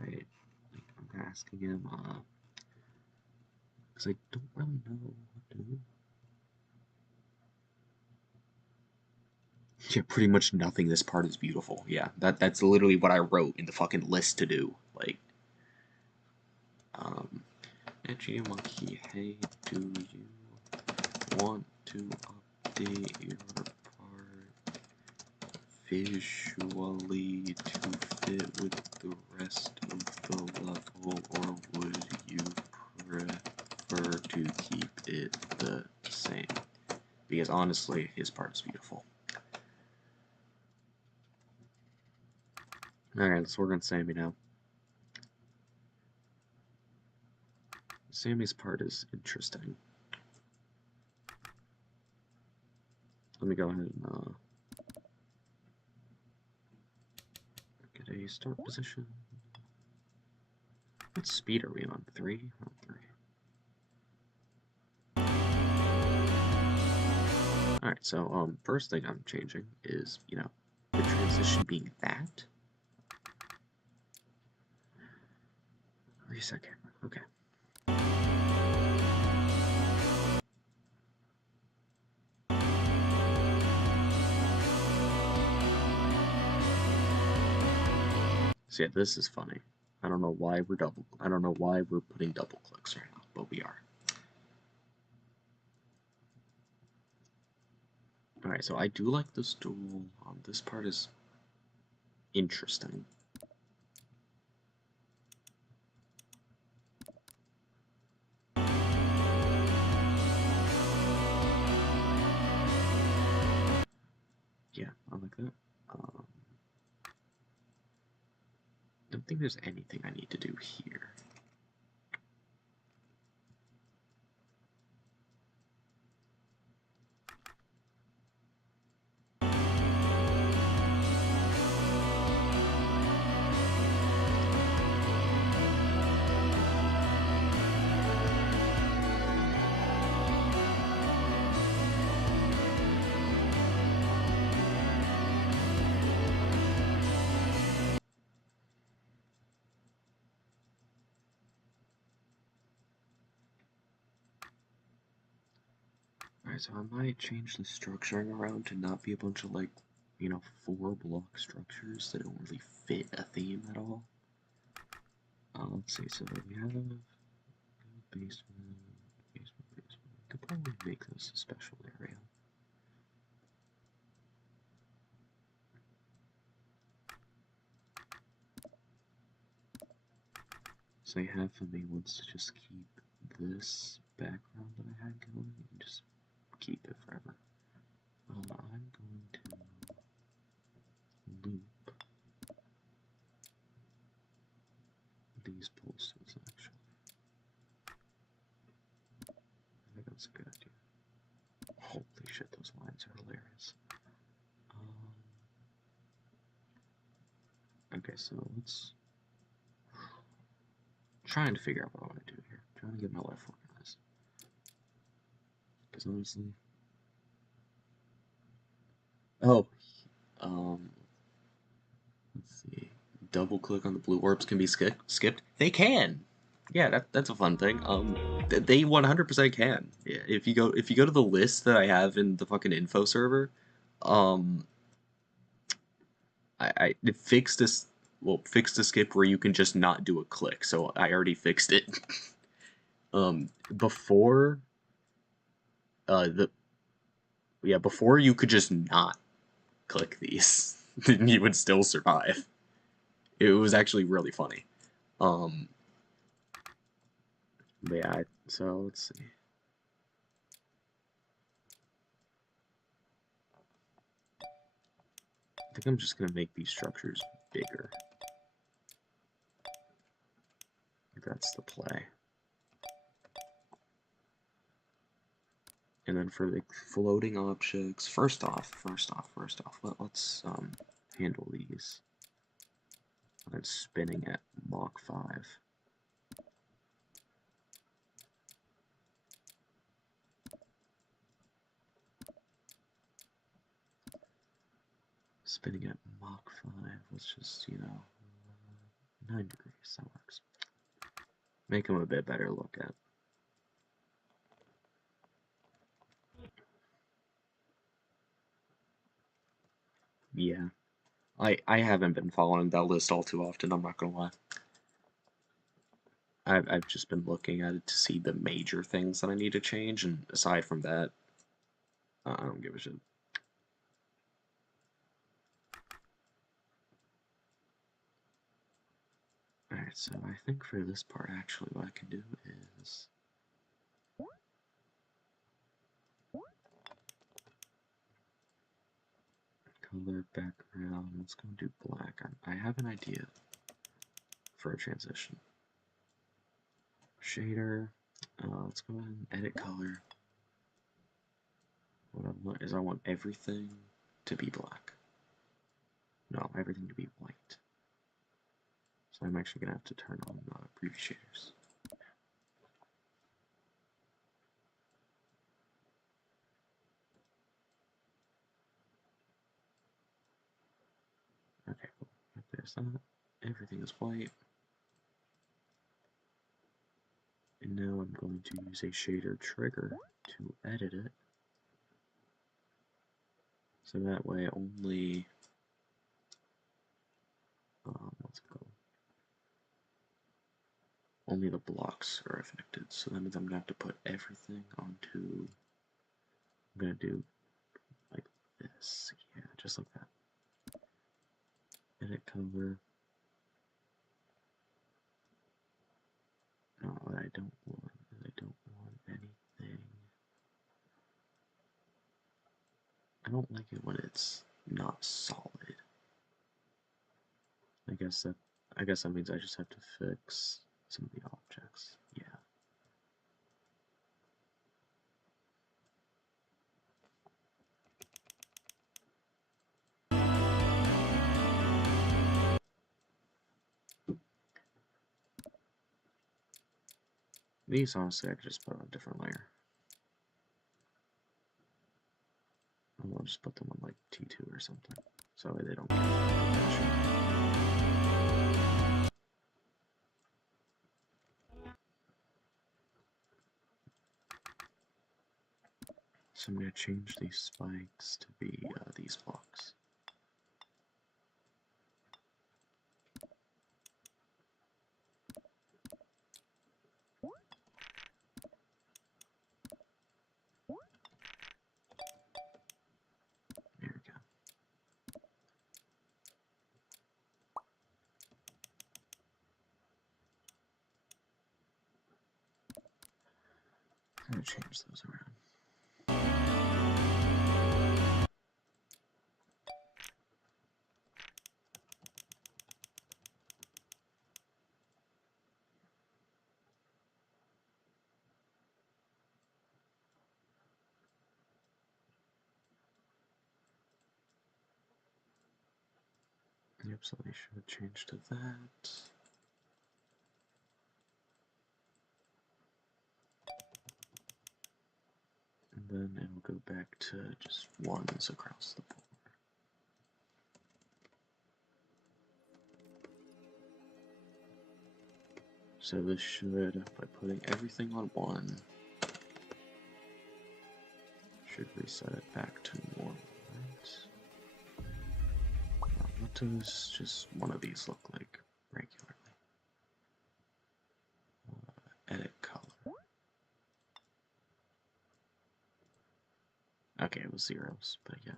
Right. I'm asking him. Because I don't really know what to do. Yeah, pretty much nothing. This part is beautiful. Yeah, that's literally what I wrote in the fucking list to do. Like, GD Monkey, hey, do you want to update your part visually to fit with the rest of the level, or would you prefer to keep it the same? Because honestly, his part is beautiful. Alright, let's work on Sammy now. Sammy's part is interesting. Let me go ahead and get a start position. What speed are we on? 3? Oh, 3. Alright, so first thing I'm changing is, you know, the transition being that. Reset camera. Okay. So yeah, this is funny. I don't know why we're putting double clicks right now, but we are. Alright, so I do like this dual. This part is interesting. Yeah, I like that. Don't think there's anything I need to do here. Alright, so I might change the structuring around to not be a bunch of, like, you know, 4-block structures that don't really fit a theme at all. Let's see, so we have basement, basement, basement. We could probably make this a special area. So half of me wants to just keep this background that I had going and just keep it forever. I'm going to loop these posters actually. I think that's a good idea. Holy shit, those lines are hilarious. Okay, so let's trying to figure out what I want to do here. Trying to get my life organized. Because honestly, let's see. Double click on the blue orbs can be skipped. They can. Yeah, that's a fun thing. They 100% can. Yeah, if you go to the list that I have in the fucking info server, it fixed this. Well, fixed the skip where you can just not do a click. So I already fixed it. Before, before you could just not click these, then you would still survive. It was actually really funny. But yeah, so let's see. I think I'm just gonna make these structures bigger. That's the play. And then for the floating objects, first off, let's handle these. And spinning at Mach 5. Spinning at Mach 5, let's just, you know, 9 degrees, that works. Make them a bit better look at. Yeah. I haven't been following that list all too often, I'm not gonna lie. I've just been looking at it to see the major things that I need to change, and aside from that, I don't give a shit. Alright, so I think for this part, actually, what I can do is... color, background. Let's go and do black. I have an idea for a transition. Shader. Let's go ahead and edit color. What I want is I want everything to be black. No, everything to be white. So I'm actually going to have to turn on preview shaders. Okay, cool. There's that. Everything is white. And now I'm going to use a shader trigger to edit it. So that way only, what's it called? Only the blocks are affected. So that means I'm going to have to put everything onto, I'm going to do like this. Yeah, just like that. Edit color. No, what I don't want is I don't want anything. I don't like it when it's not solid. I guess that means I just have to fix some of the objects. Yeah. These, honestly, I could just put on a different layer. I'll just put them on like T2 or something, so they don't get attention. So I'm going to change these spikes to be these blocks. There we go. I'm going to change those around. Yep, so they should change to that. And then it'll go back to just ones across the board. So this should, by putting everything on one, should reset it back to normal, right? Now, what does just one of these look like regularly? Edit color. Okay, it was zeros, but yeah.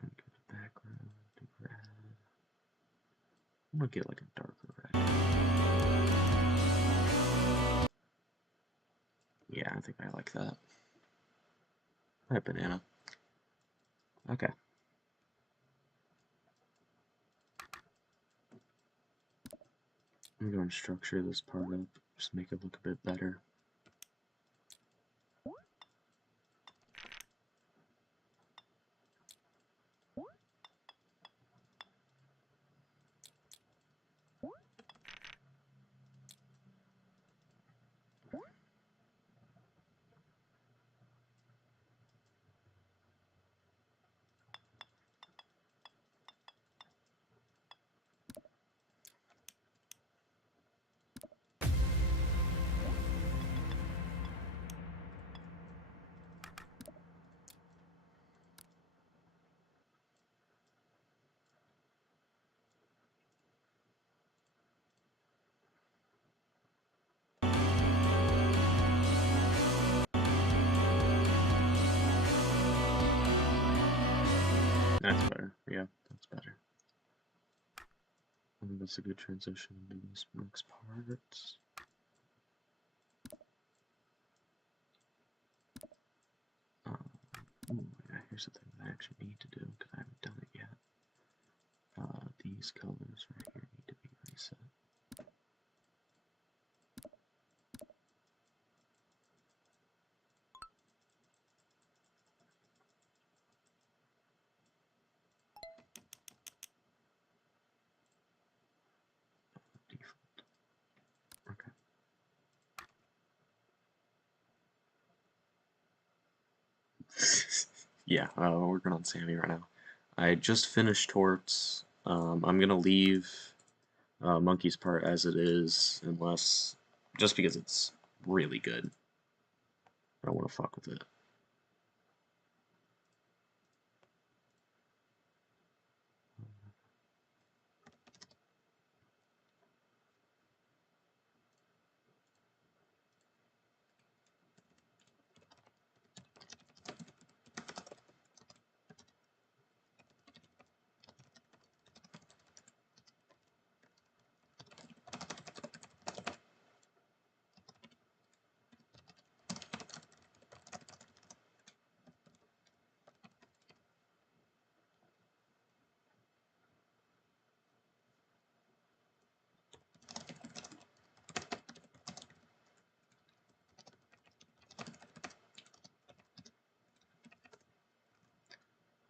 Gonna get the background to red. I'm gonna get like a darker red. Yeah, I think I like that. Alright, banana. Okay. I'm going to structure this part up, just make it look a bit better. better. I think that's a good transition into this next part. Ooh, yeah, here's the thing that I actually need to do because I haven't done it yet. These colors right here need to be reset. Default. Okay. Yeah, we're working on Sammy right now. I just finished Torts. I'm gonna leave Monkey's part as it is, unless just because it's really good. I don't want to fuck with it.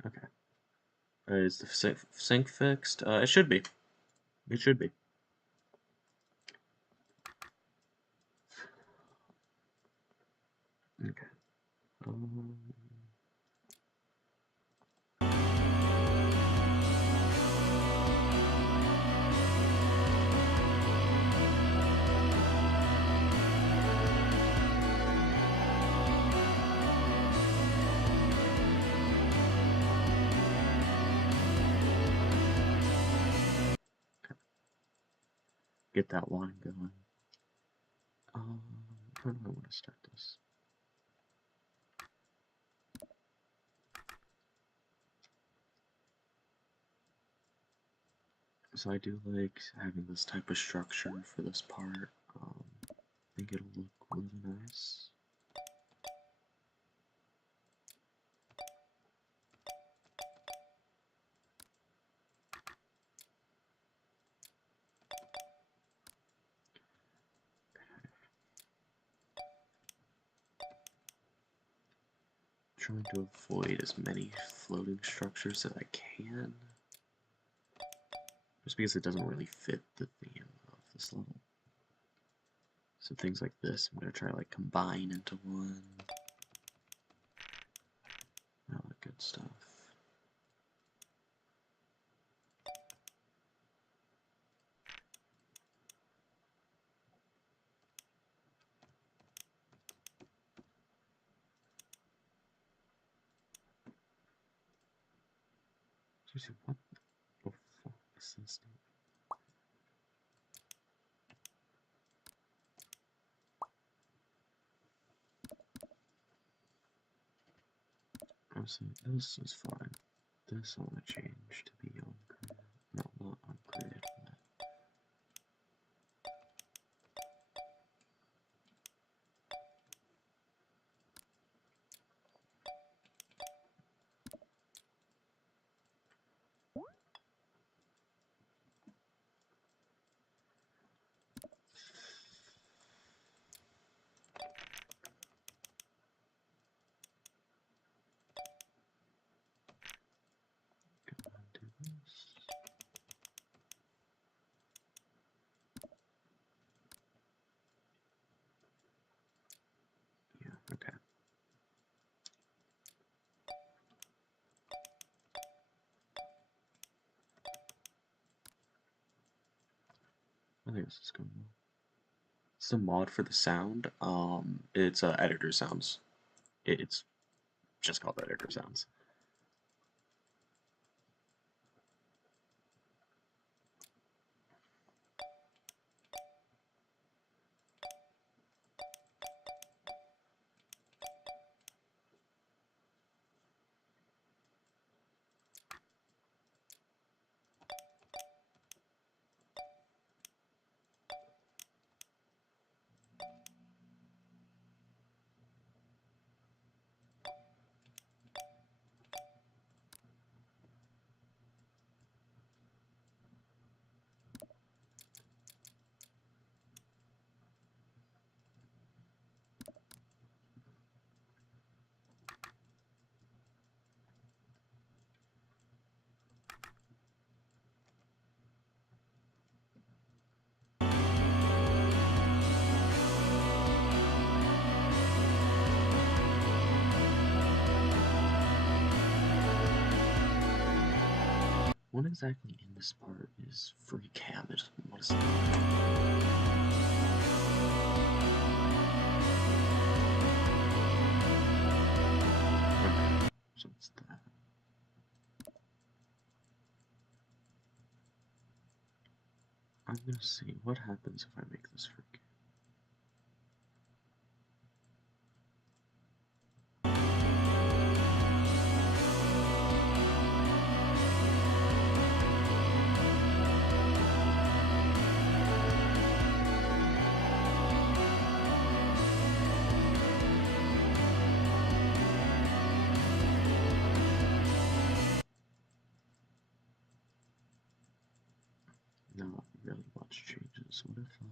Okay. Is the sync fixed? It should be. It should be. Okay. Get that line going. How do I want to start this? So I do like having this type of structure for this part. I think it'll look really nice. Trying to avoid as many floating structures as I can, just because it doesn't really fit the theme of this level. So things like this, I'm gonna try to like combine into one. All that good stuff. Seriously, what the fuck is this thing? Honestly, this is fine. This I want to change to be uncreated. No, not uncreated. Go and do this. Yeah, okay. I think this is going well. It's a mod for the sound. It's editor sounds. It's just called editor sounds. what exactly in this part is free cam? What is that? Okay, so it's that. I'm gonna see what happens if I make this free cam. Not really much changes. What if I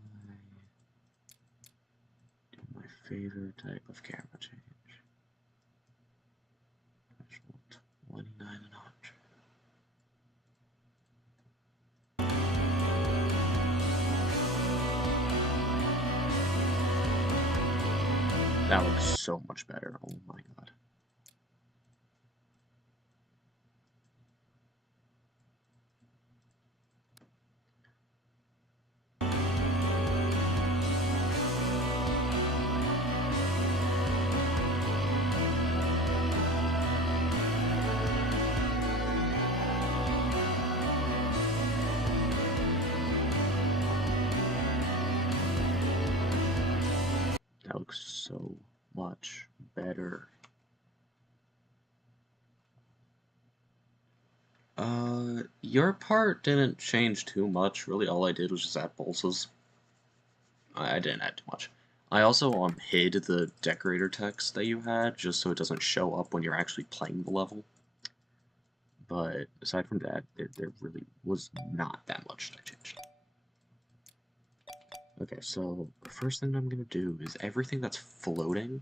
do my favorite type of camera change? Actual 29 and 100. That looks so much better. Oh my god. That looks so much better. Your part didn't change too much. Really, all I did was just add pulses. I didn't add too much. I also hid the decorator text that you had, just so it doesn't show up when you're actually playing the level. But aside from that, there really was not that much that I changed. Okay, so the first thing I'm gonna do is everything that's floating,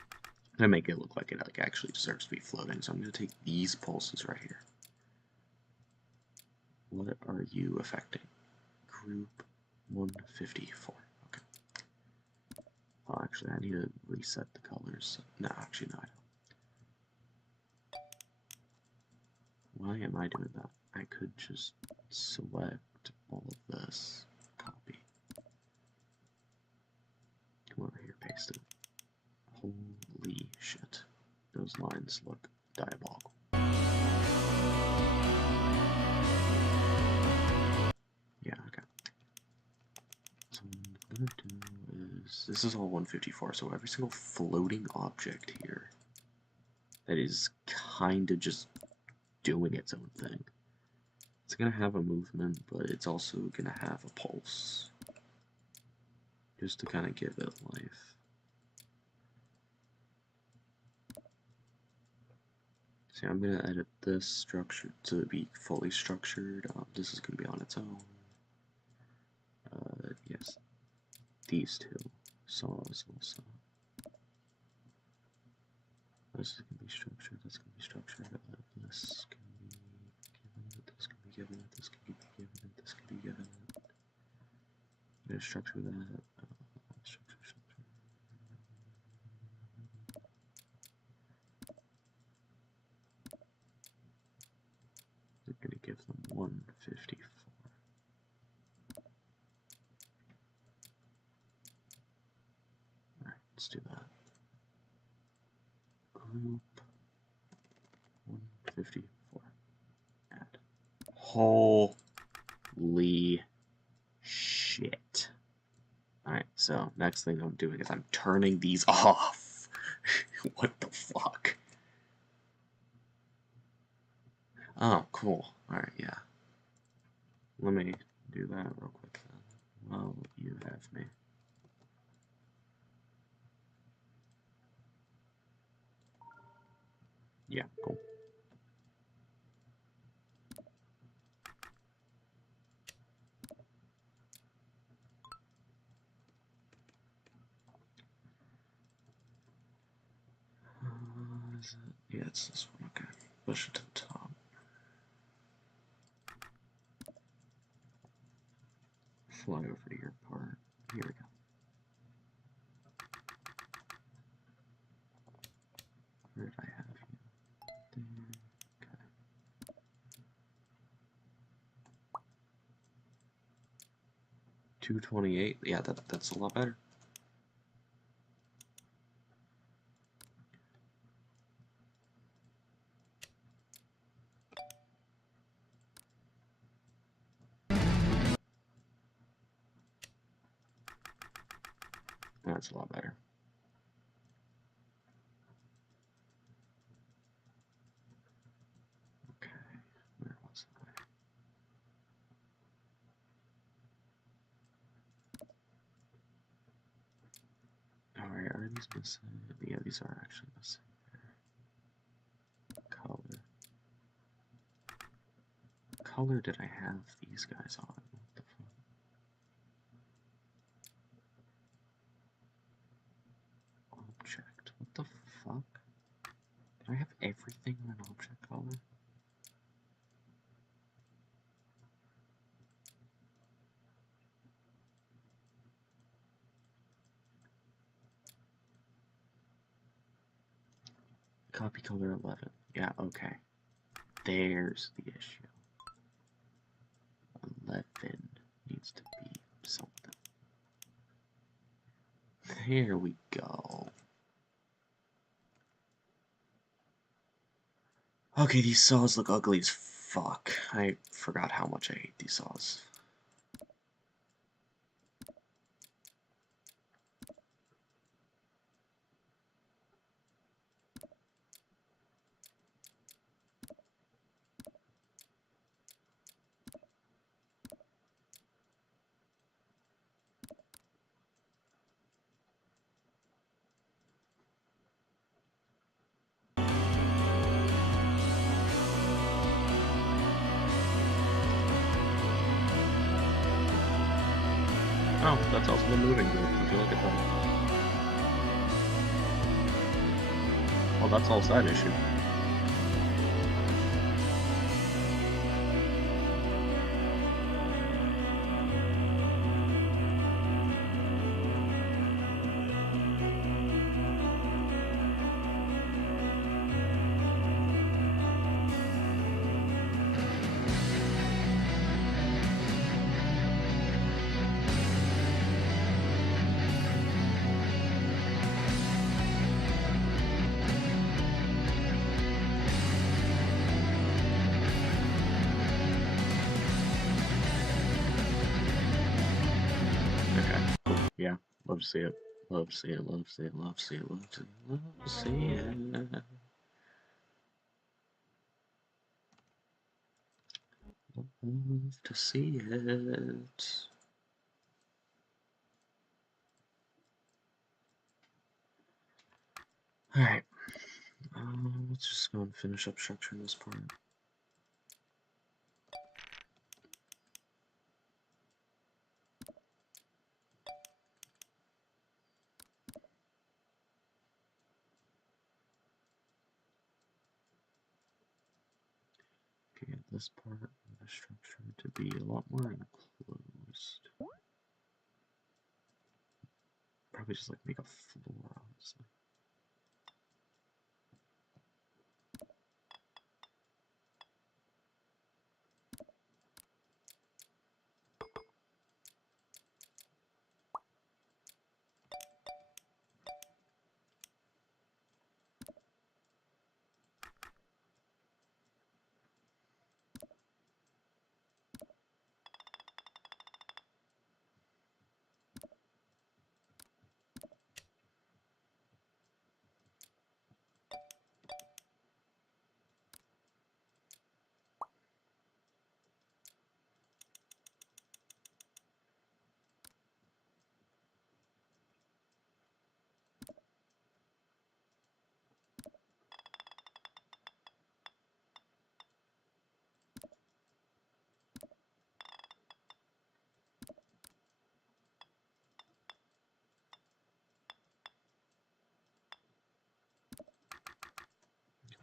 I'm gonna make it look like it actually deserves to be floating. So I'm gonna take these pulses right here. What are you affecting? Group 154. Okay. Oh, actually, I need to reset the colors. No, actually, no, I don't. Why am I doing that? I could just select all of this, copy. Come over here, paste it. Holy shit. Those lines look diabolical. Yeah, okay. So what I'm gonna do is, this is all 154, so every single floating object here that is kind of just doing its own thing. It's gonna have a movement, but it's also gonna have a pulse. Just to kind of give it life. See, I'm gonna edit this structure to be fully structured. This is gonna be on its own. Yes, these two saws also. This is gonna be structured. That's gonna be structured. This can be given it. This can be given it. This can be given it. This can be given it. I'm gonna structure that. Structure. We're gonna give them 154. Alright, let's do that. Group 154. Add. Holy shit. Alright, so next thing I'm doing is I'm turning these off. What the fuck? Oh, cool. Alright, yeah. Let me do that real quick then. While you have me. Yeah, cool. Is it? Yeah, it's this one. Okay. Push it to the top. Fly over to your part. Here we go. Where did I have you? There. Okay. 228. Yeah, that's a lot better. That's a lot better. Okay, where was I? Alright, are these missing? Yeah, these are actually missing. Color. Color did I have these guys on? What the fuck? Object. What the fuck? Did I have everything on an object color? Copy color 11. Yeah, okay. There's the issue. 11 needs to be something. There we go. Okay, these saws look ugly as fuck. I forgot how much I hate these saws. Oh, that's also the moving group. Would you look at that? Well, that's all side issue. Yeah, love to see it. Love to see it, love to see it, love to see it, love to see it, love to see it. Love to see it. Alright. Let's just go and finish up structuring this part. Okay, this part of the structure to be a lot more enclosed. Probably just like make a floor, honestly.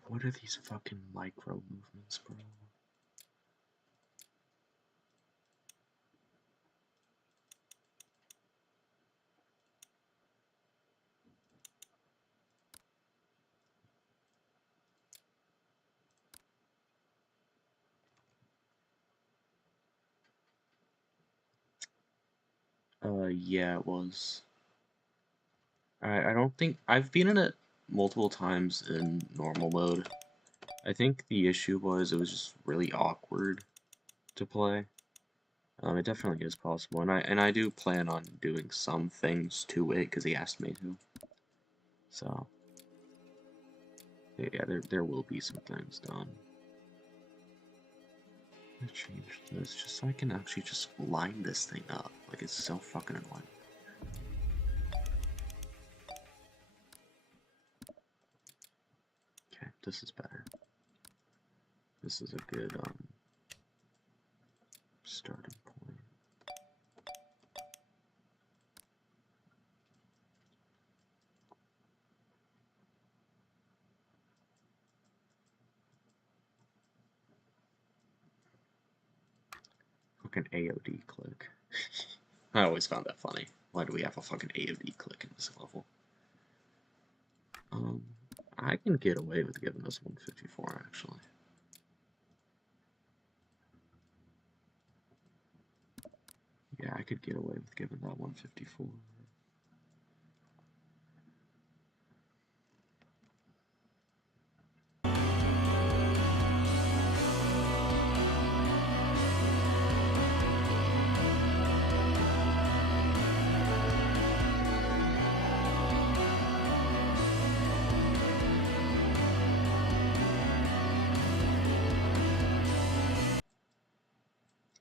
What are these fucking micro movements, bro? Yeah, it was. I don't think I've been in it multiple times in normal mode. I think the issue was it was just really awkward to play. It definitely is possible, and I do plan on doing some things to it because he asked me to. So yeah, there will be some things done. I changed this just so I can actually just line this thing up. Like, it's so fucking annoying. Okay, this is better. This is a good starting point. Fucking AOD click. I always found that funny. Why do we have a fucking AOD click in this level? I can get away with giving this 154 actually. Yeah, I could get away with giving that 154.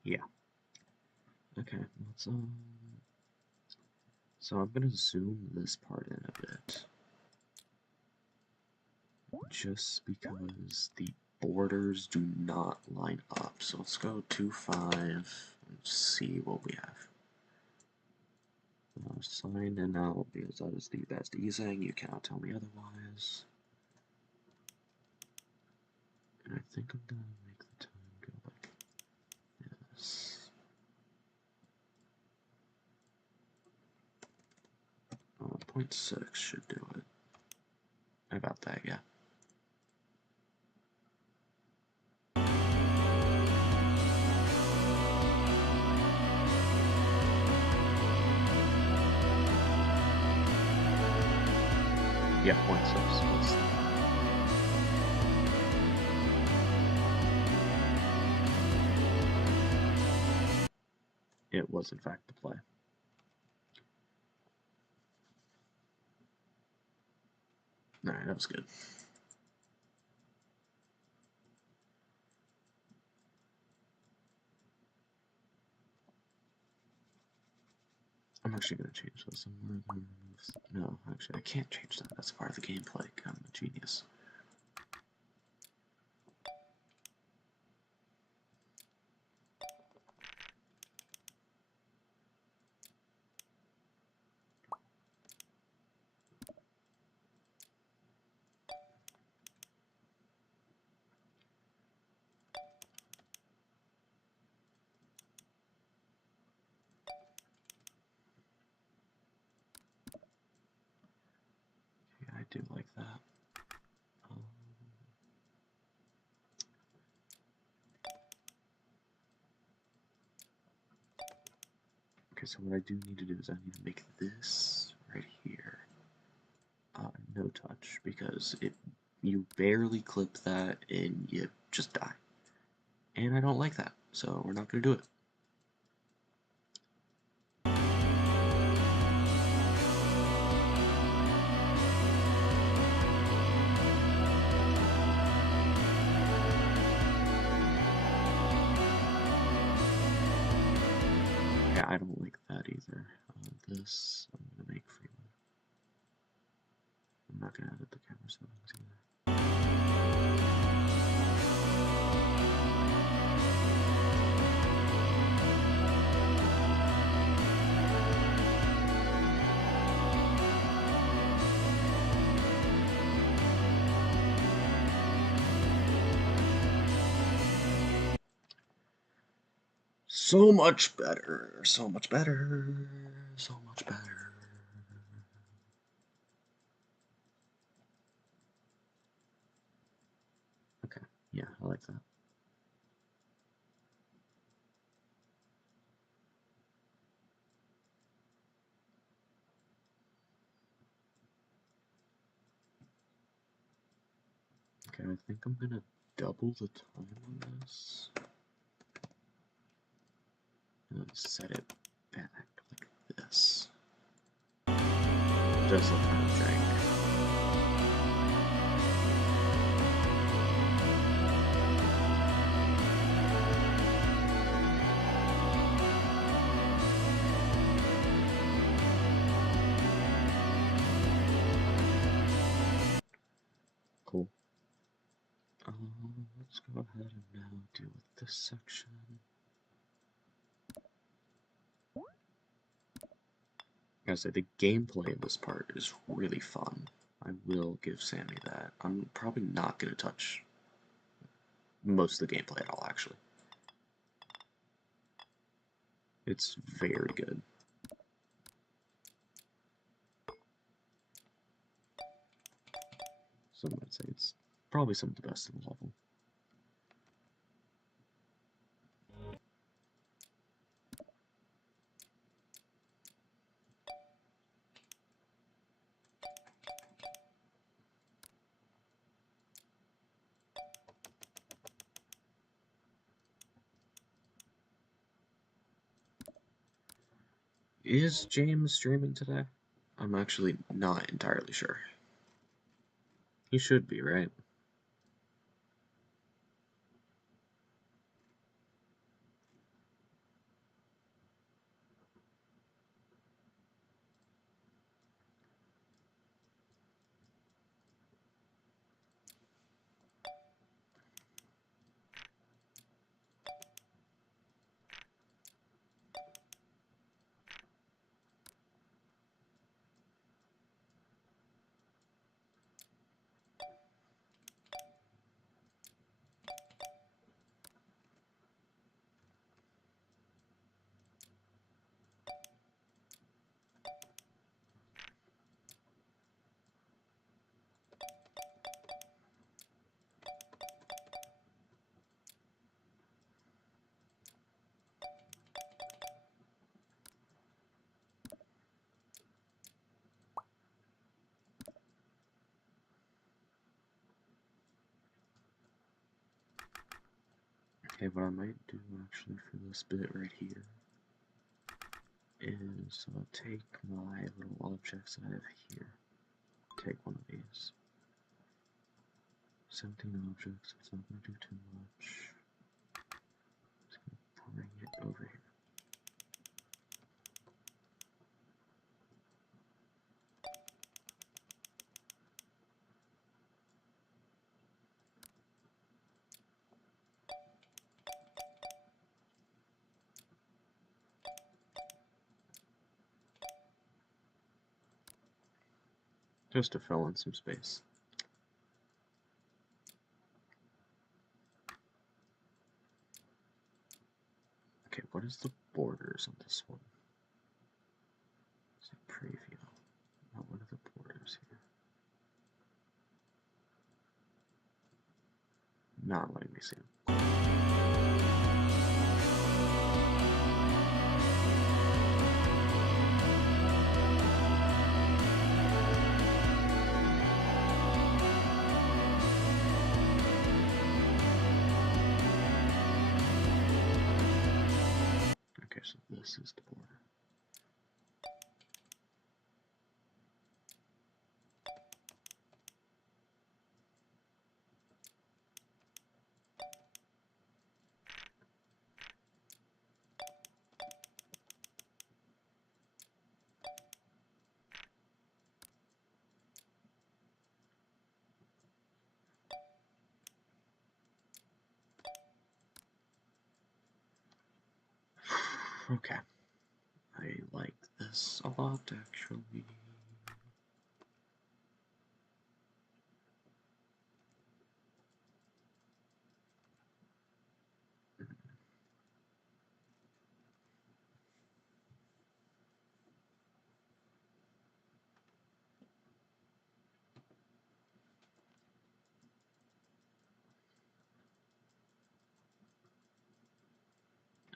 Yeah. Okay, let's so I'm gonna zoom this part in a bit. Just because the borders do not line up. So let's go 2.5 and see what we have. Sign in out because that is the best easing. You cannot tell me otherwise. And I think I'm gonna make the time go like this. 0.6 should do it. About that, yeah. Yeah, 0.6. It was in fact the play. Alright, that was good. I'm actually going to change this. No, actually, I can't change that. That's part of the gameplay. I'm a genius. Yeah, I do like that. Okay, so what I do need to do is I need to make this right here no touch, because you barely clip that and you just die. And I don't like that, so we're not going to do it. Yeah, I don't like that either. This I'm going to make for you. I'm not going to edit the camera settings either. So much better, so much better, so much better. Okay, yeah, I like that. Okay, I think I'm gonna double the time on this. And then set it back like this. It does look kind of jank. Cool. Let's go ahead and now deal with this section. I gotta say, the gameplay in this part is really fun. I will give Sammy that. I'm probably not gonna touch most of the gameplay at all, actually. It's very good. Some might say it's probably some of the best in the level. Is James streaming today? I'm actually not entirely sure. He should be, right? Okay, what I might do actually for this bit right here is I'll take my little objects that I have here. Take one of these. 17 objects, it's not going to do too much. Just going to bring it over here. Just to fill in some space. Okay, what is the borders on this one? It's a preview. Now, what are the borders here? Not letting me see them. Okay, so this is the border. Okay. I like this a lot, actually.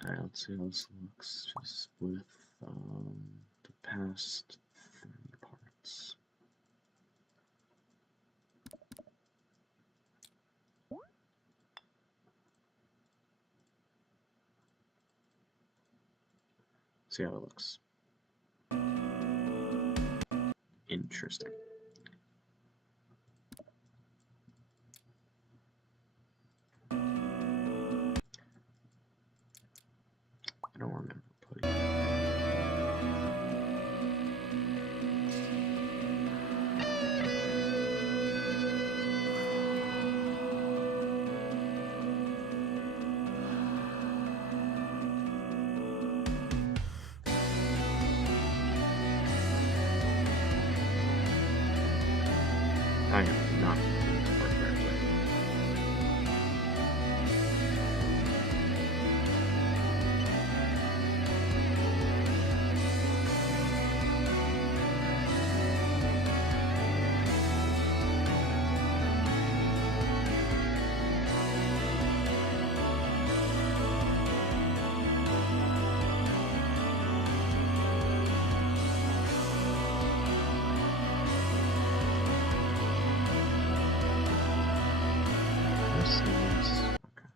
Alright, let's see how this looks just with the past 3 parts. See how it looks. Interesting. I don't remember putting it. I am not going to work correctly. This is okay.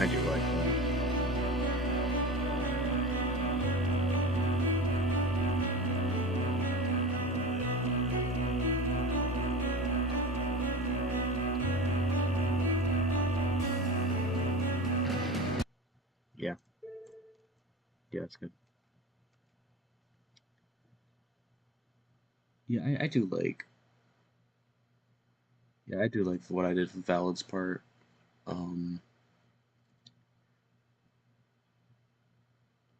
I do like that. Yeah. Yeah, that's good. Yeah, I do like. Yeah, I do like what I did for Valid's part. Um,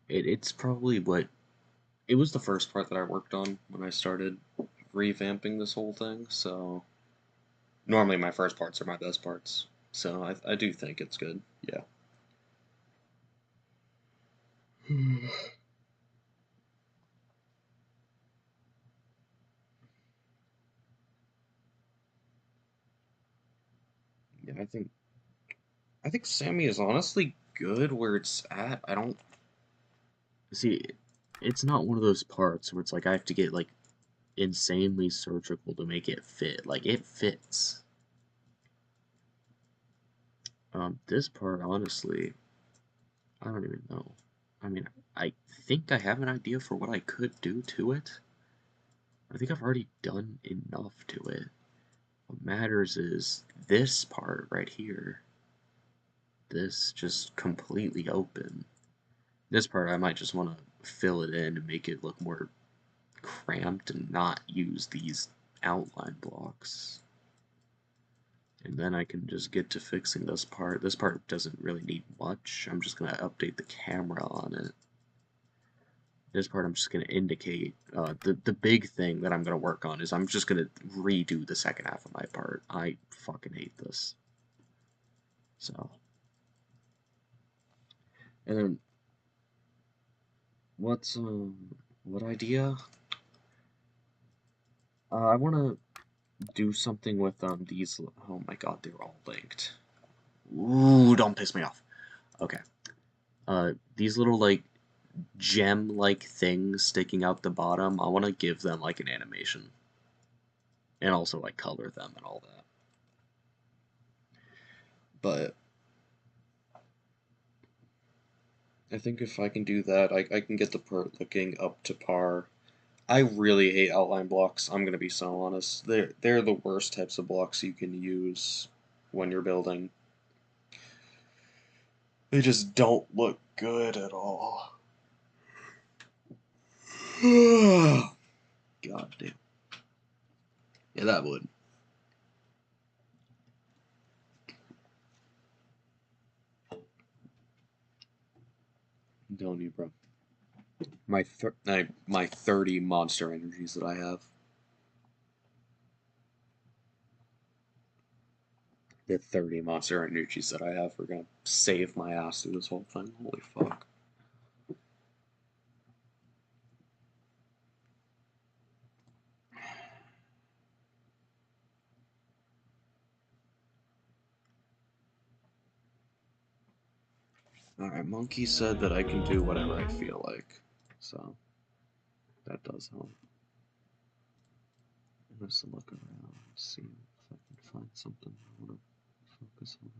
it's probably what it was the first part that I worked on when I started revamping this whole thing. So normally my first parts are my best parts. So I do think it's good. Yeah. Yeah, I think Sammy is honestly good where it's at. I don't see. It's not one of those parts where it's like I have to get like insanely surgical to make it fit. Like it fits. This part honestly, I don't even know. I mean, I think I have an idea for what I could do to it. I think I've already done enough to it. What matters is this part right here. This just completely open. This part I might just want to fill it in and make it look more cramped and not use these outline blocks. And then I can just get to fixing this part. This part doesn't really need much. I'm just going to update the camera on it. This part I'm just going to indicate. The big thing that I'm going to work on is I'm just going to redo the second half of my part. I fucking hate this. So. And then, what idea? I want to do something with, these, oh my god, they're all linked. Ooh, don't piss me off. Okay. These little, like, gem-like things sticking out the bottom, I want to give them, like, an animation. And also, like, color them and all that. But I think if I can do that, I can get the part looking up to par. I really hate outline blocks. I'm gonna be so honest. They're the worst types of blocks you can use when you're building. They just don't look good at all. God damn. Yeah, that would. Don't you, bro? My 30 monster energies that I have. The 30 monster energies that I have are gonna save my ass through this whole thing. Holy fuck. Alright, Monkey said that I can do whatever I feel like, so that does help. I'm just look around, see if I can find something I want to focus on.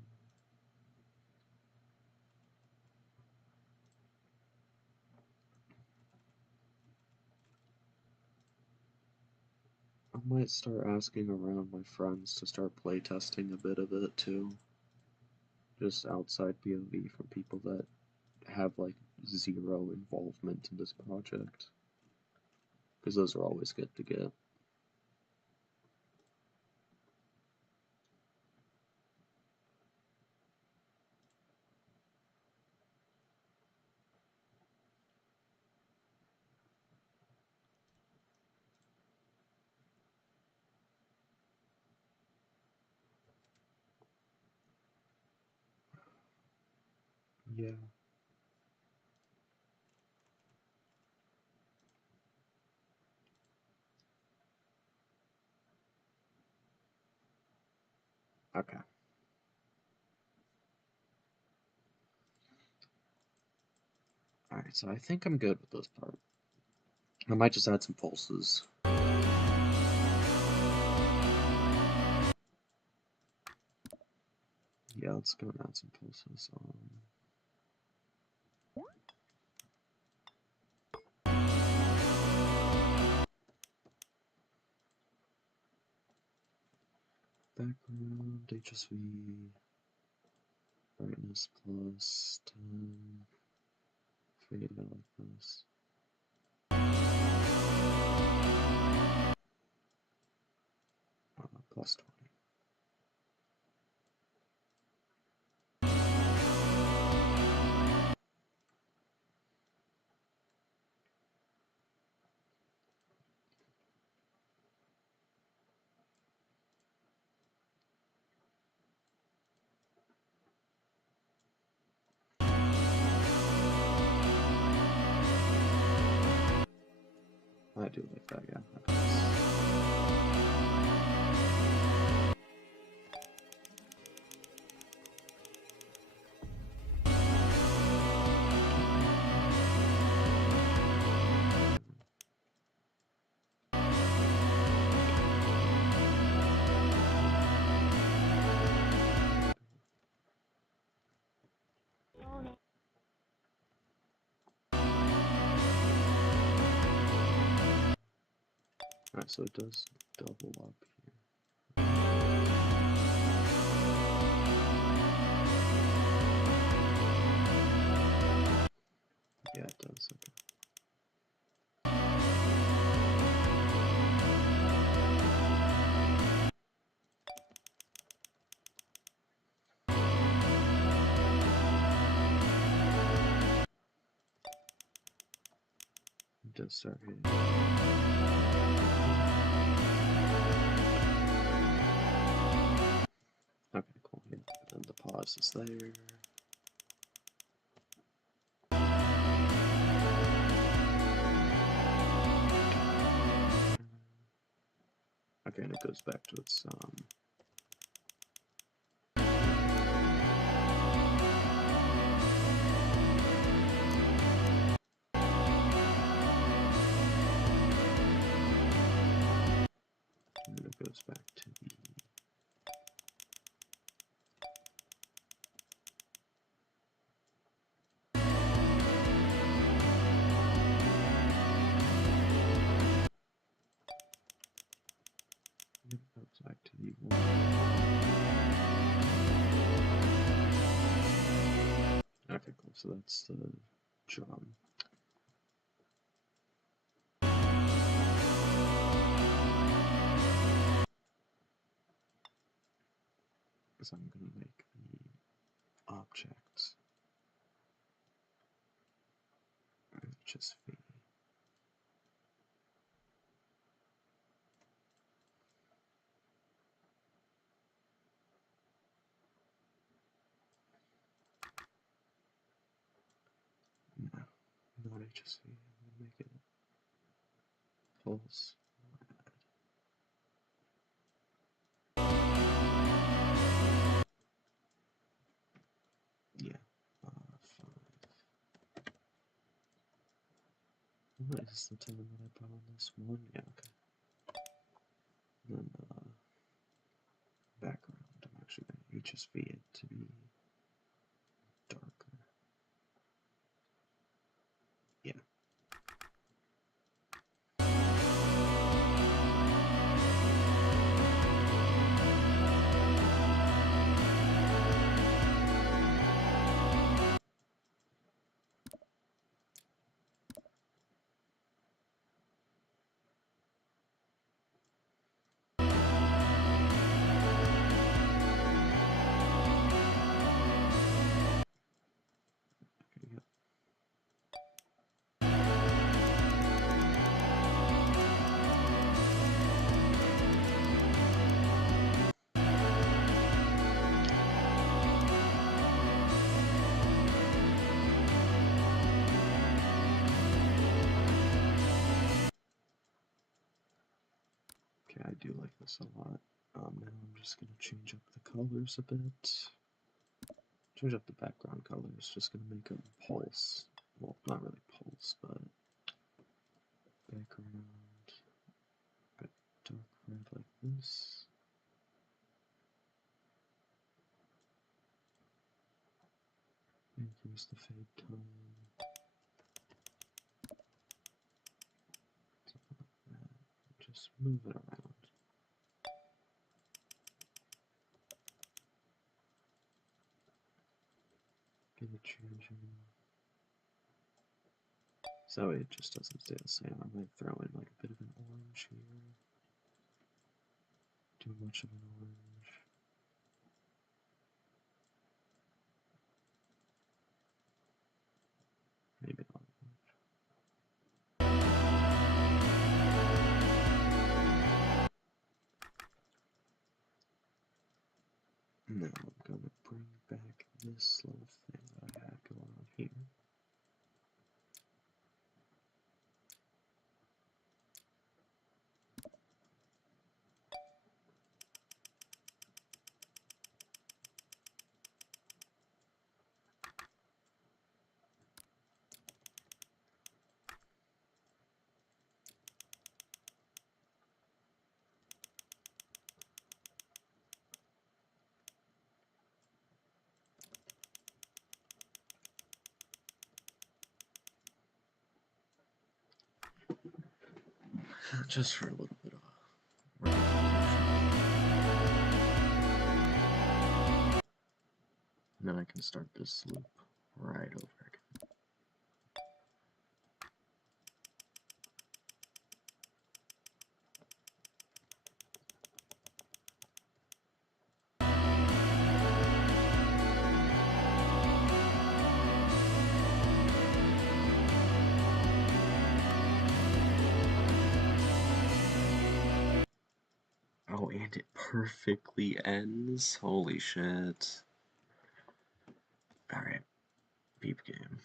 I might start asking around my friends to start playtesting a bit of it too. Just outside POV from people that have like zero involvement in this project. Because those are always good to get. Yeah. Okay. Alright, so I think I'm good with this part. I might just add some pulses. Yeah, let's go and add some pulses. Background, HSV, brightness plus 10, fade out like this. Plus 20. I do like that, yeah. Alright, so it does double up here. Yeah, it does, okay. It does start hitting. Okay, cool, yeah. And the pause is there. Okay, and it goes back to its and then it goes back to the so that's the drum. So I'm going to make the object just V. No, not HSV. I'm going to make it pulse. Yeah, 5. What is the time that I put on this one? Yeah, okay. Then background. I'm actually going to HSV it to be darker. Yeah. Okay, I do like this a lot. Now I'm just going to change up the colors a bit. Change up the background colors, just going to make them pulse. Well, not really pulse, but background. Got dark red like this. Increase the fade time. Something like that. Just move it around. Get it changing. So it just doesn't stay the same. I might throw in like a bit of an orange here. Too much of an orange. Maybe not. Now I'm going to bring back this little thing that I had going on here. Just for a little bit of and then I can start this loop right over again. Oh, and it perfectly ends. Holy shit. Alright, beep game.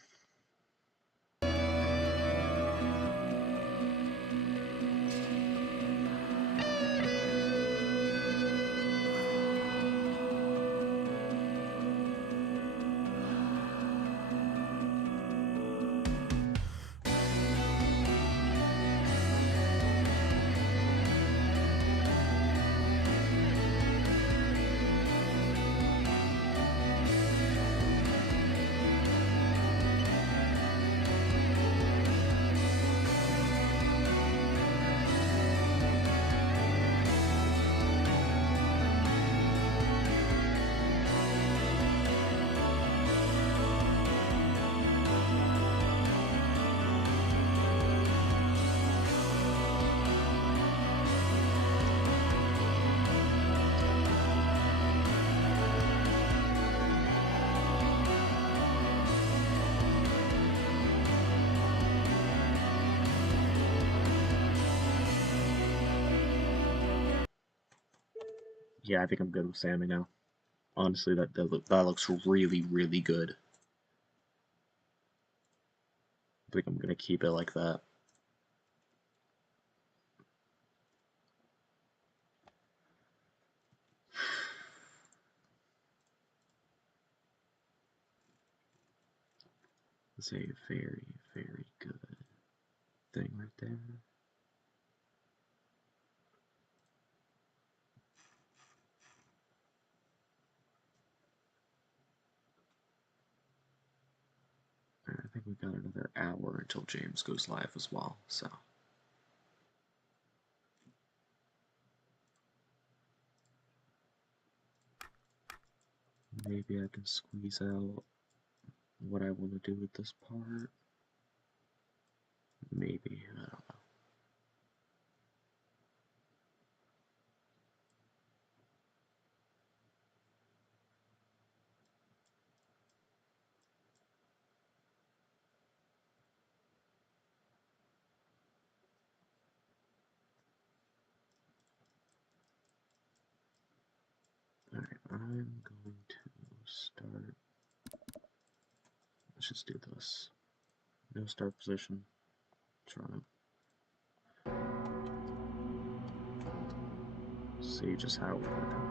Yeah, I think I'm good with Sammy now. Honestly, that looks really, really good. I think I'm gonna keep it like that. It's a very, very good thing right there. I think we've got another hour until James goes live as well, so. Maybe I can squeeze out what I want to do with this part. Maybe, I don't know. Alright, I'm going to start. Let's just do this. No start position. Toronto. See just how we're working.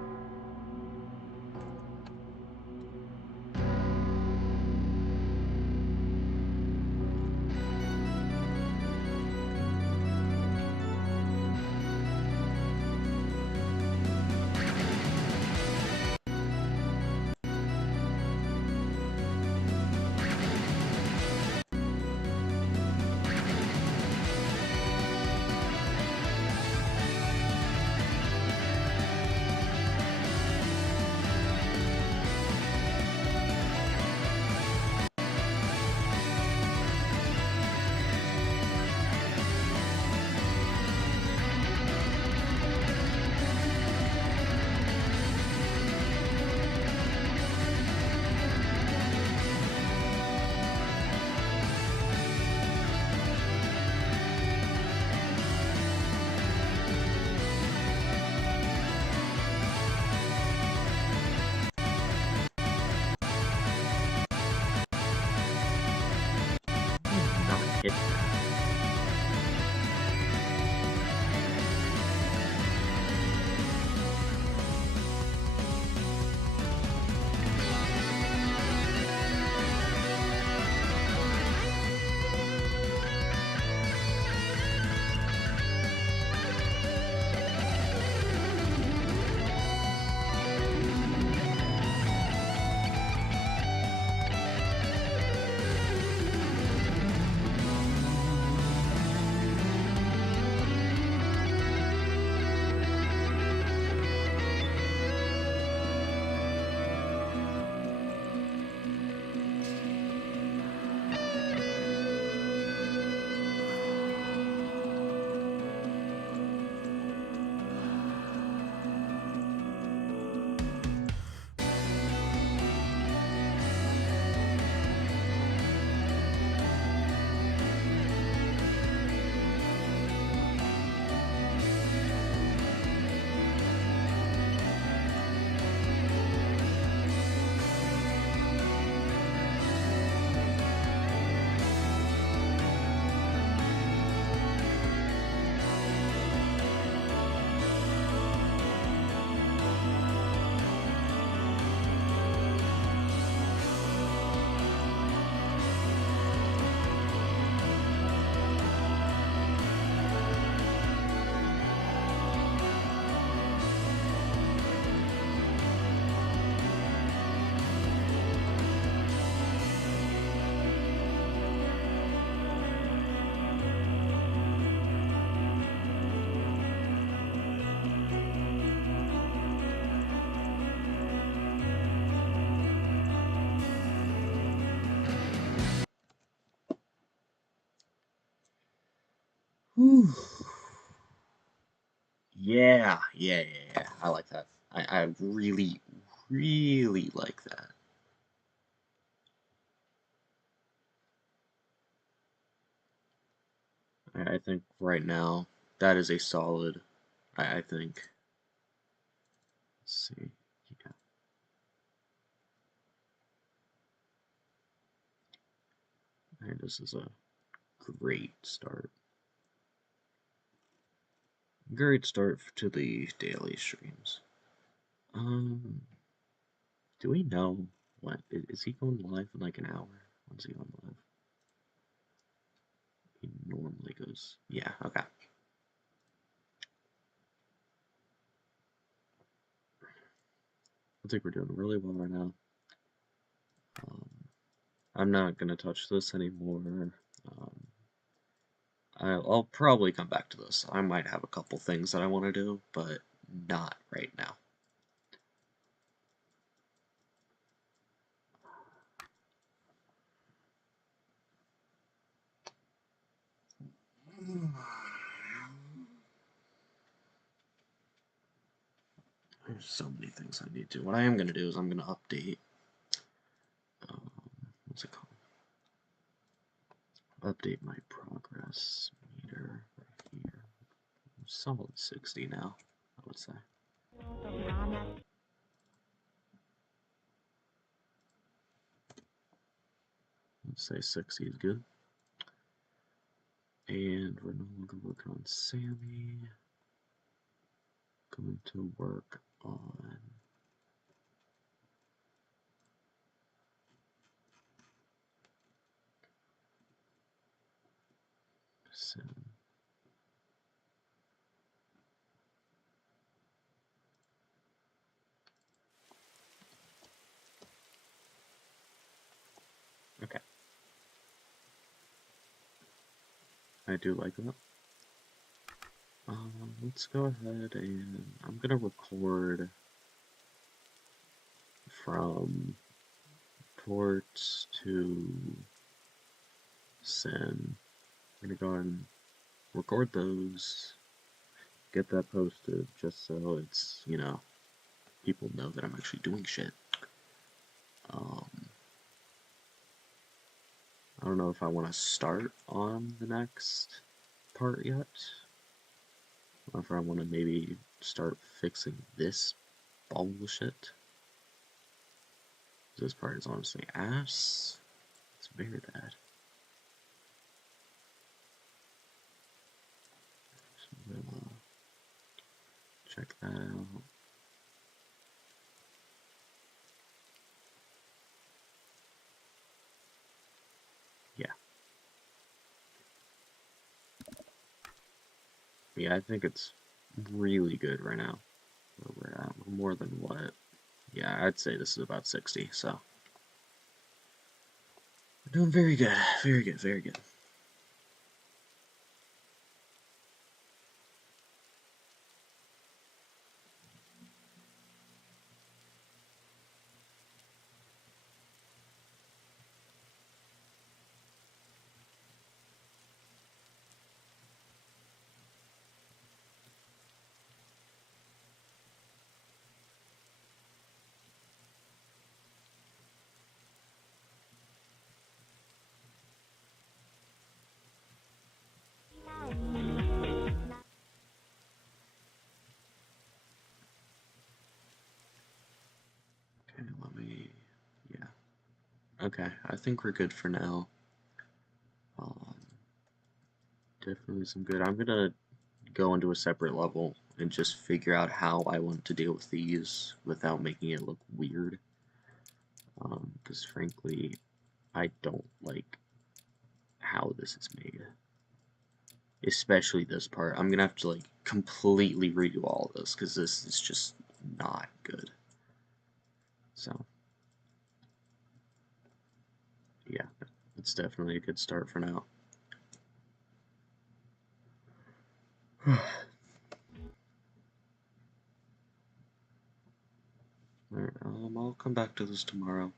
Not hit that. Whew. Yeah. I like that. I really, really like that. I think right now that is a solid. I think Let's see. Yeah. And this is a great start. Great start to the daily streams. Do we know what is he going live in like an hour? When's he going live? He normally goes. Yeah, okay. I think we're doing really well right now. I'm not gonna touch this anymore. I'll probably come back to this. I might have a couple things that I want to do, but not right now. There's so many things I need to. What I am going to do is I'm going to update. What's it called? Update my progress meter right here. Solid 60 now, I would say. Let's say 60 is good. And we're no longer working on Sammy. Going to work on Sim. Okay. I do like that. Let's go ahead and I'm gonna record from ports to Sim. I'm gonna go ahead and record those, get that posted just so it's, you know, people know that I'm actually doing shit. I don't know if I want to start on the next part yet, or if I want to maybe start fixing this bullshit. This part is honestly ass. It's very bad. So we'll check that out. Yeah. Yeah, I think it's really good right now. Where we're at. We're more than what? Yeah, I'd say this is about 60, so. We're doing very good. Very good, very good. Okay, let me, yeah. Okay, I think we're good for now. Definitely some good. I'm gonna go into a separate level and just figure out how I want to deal with these without making it look weird. Because frankly, I don't like how this is made. Especially this part. I'm gonna have to like completely redo all of this because this is just not good. So, yeah, it's definitely a good start for now. Alright, I'll come back to this tomorrow.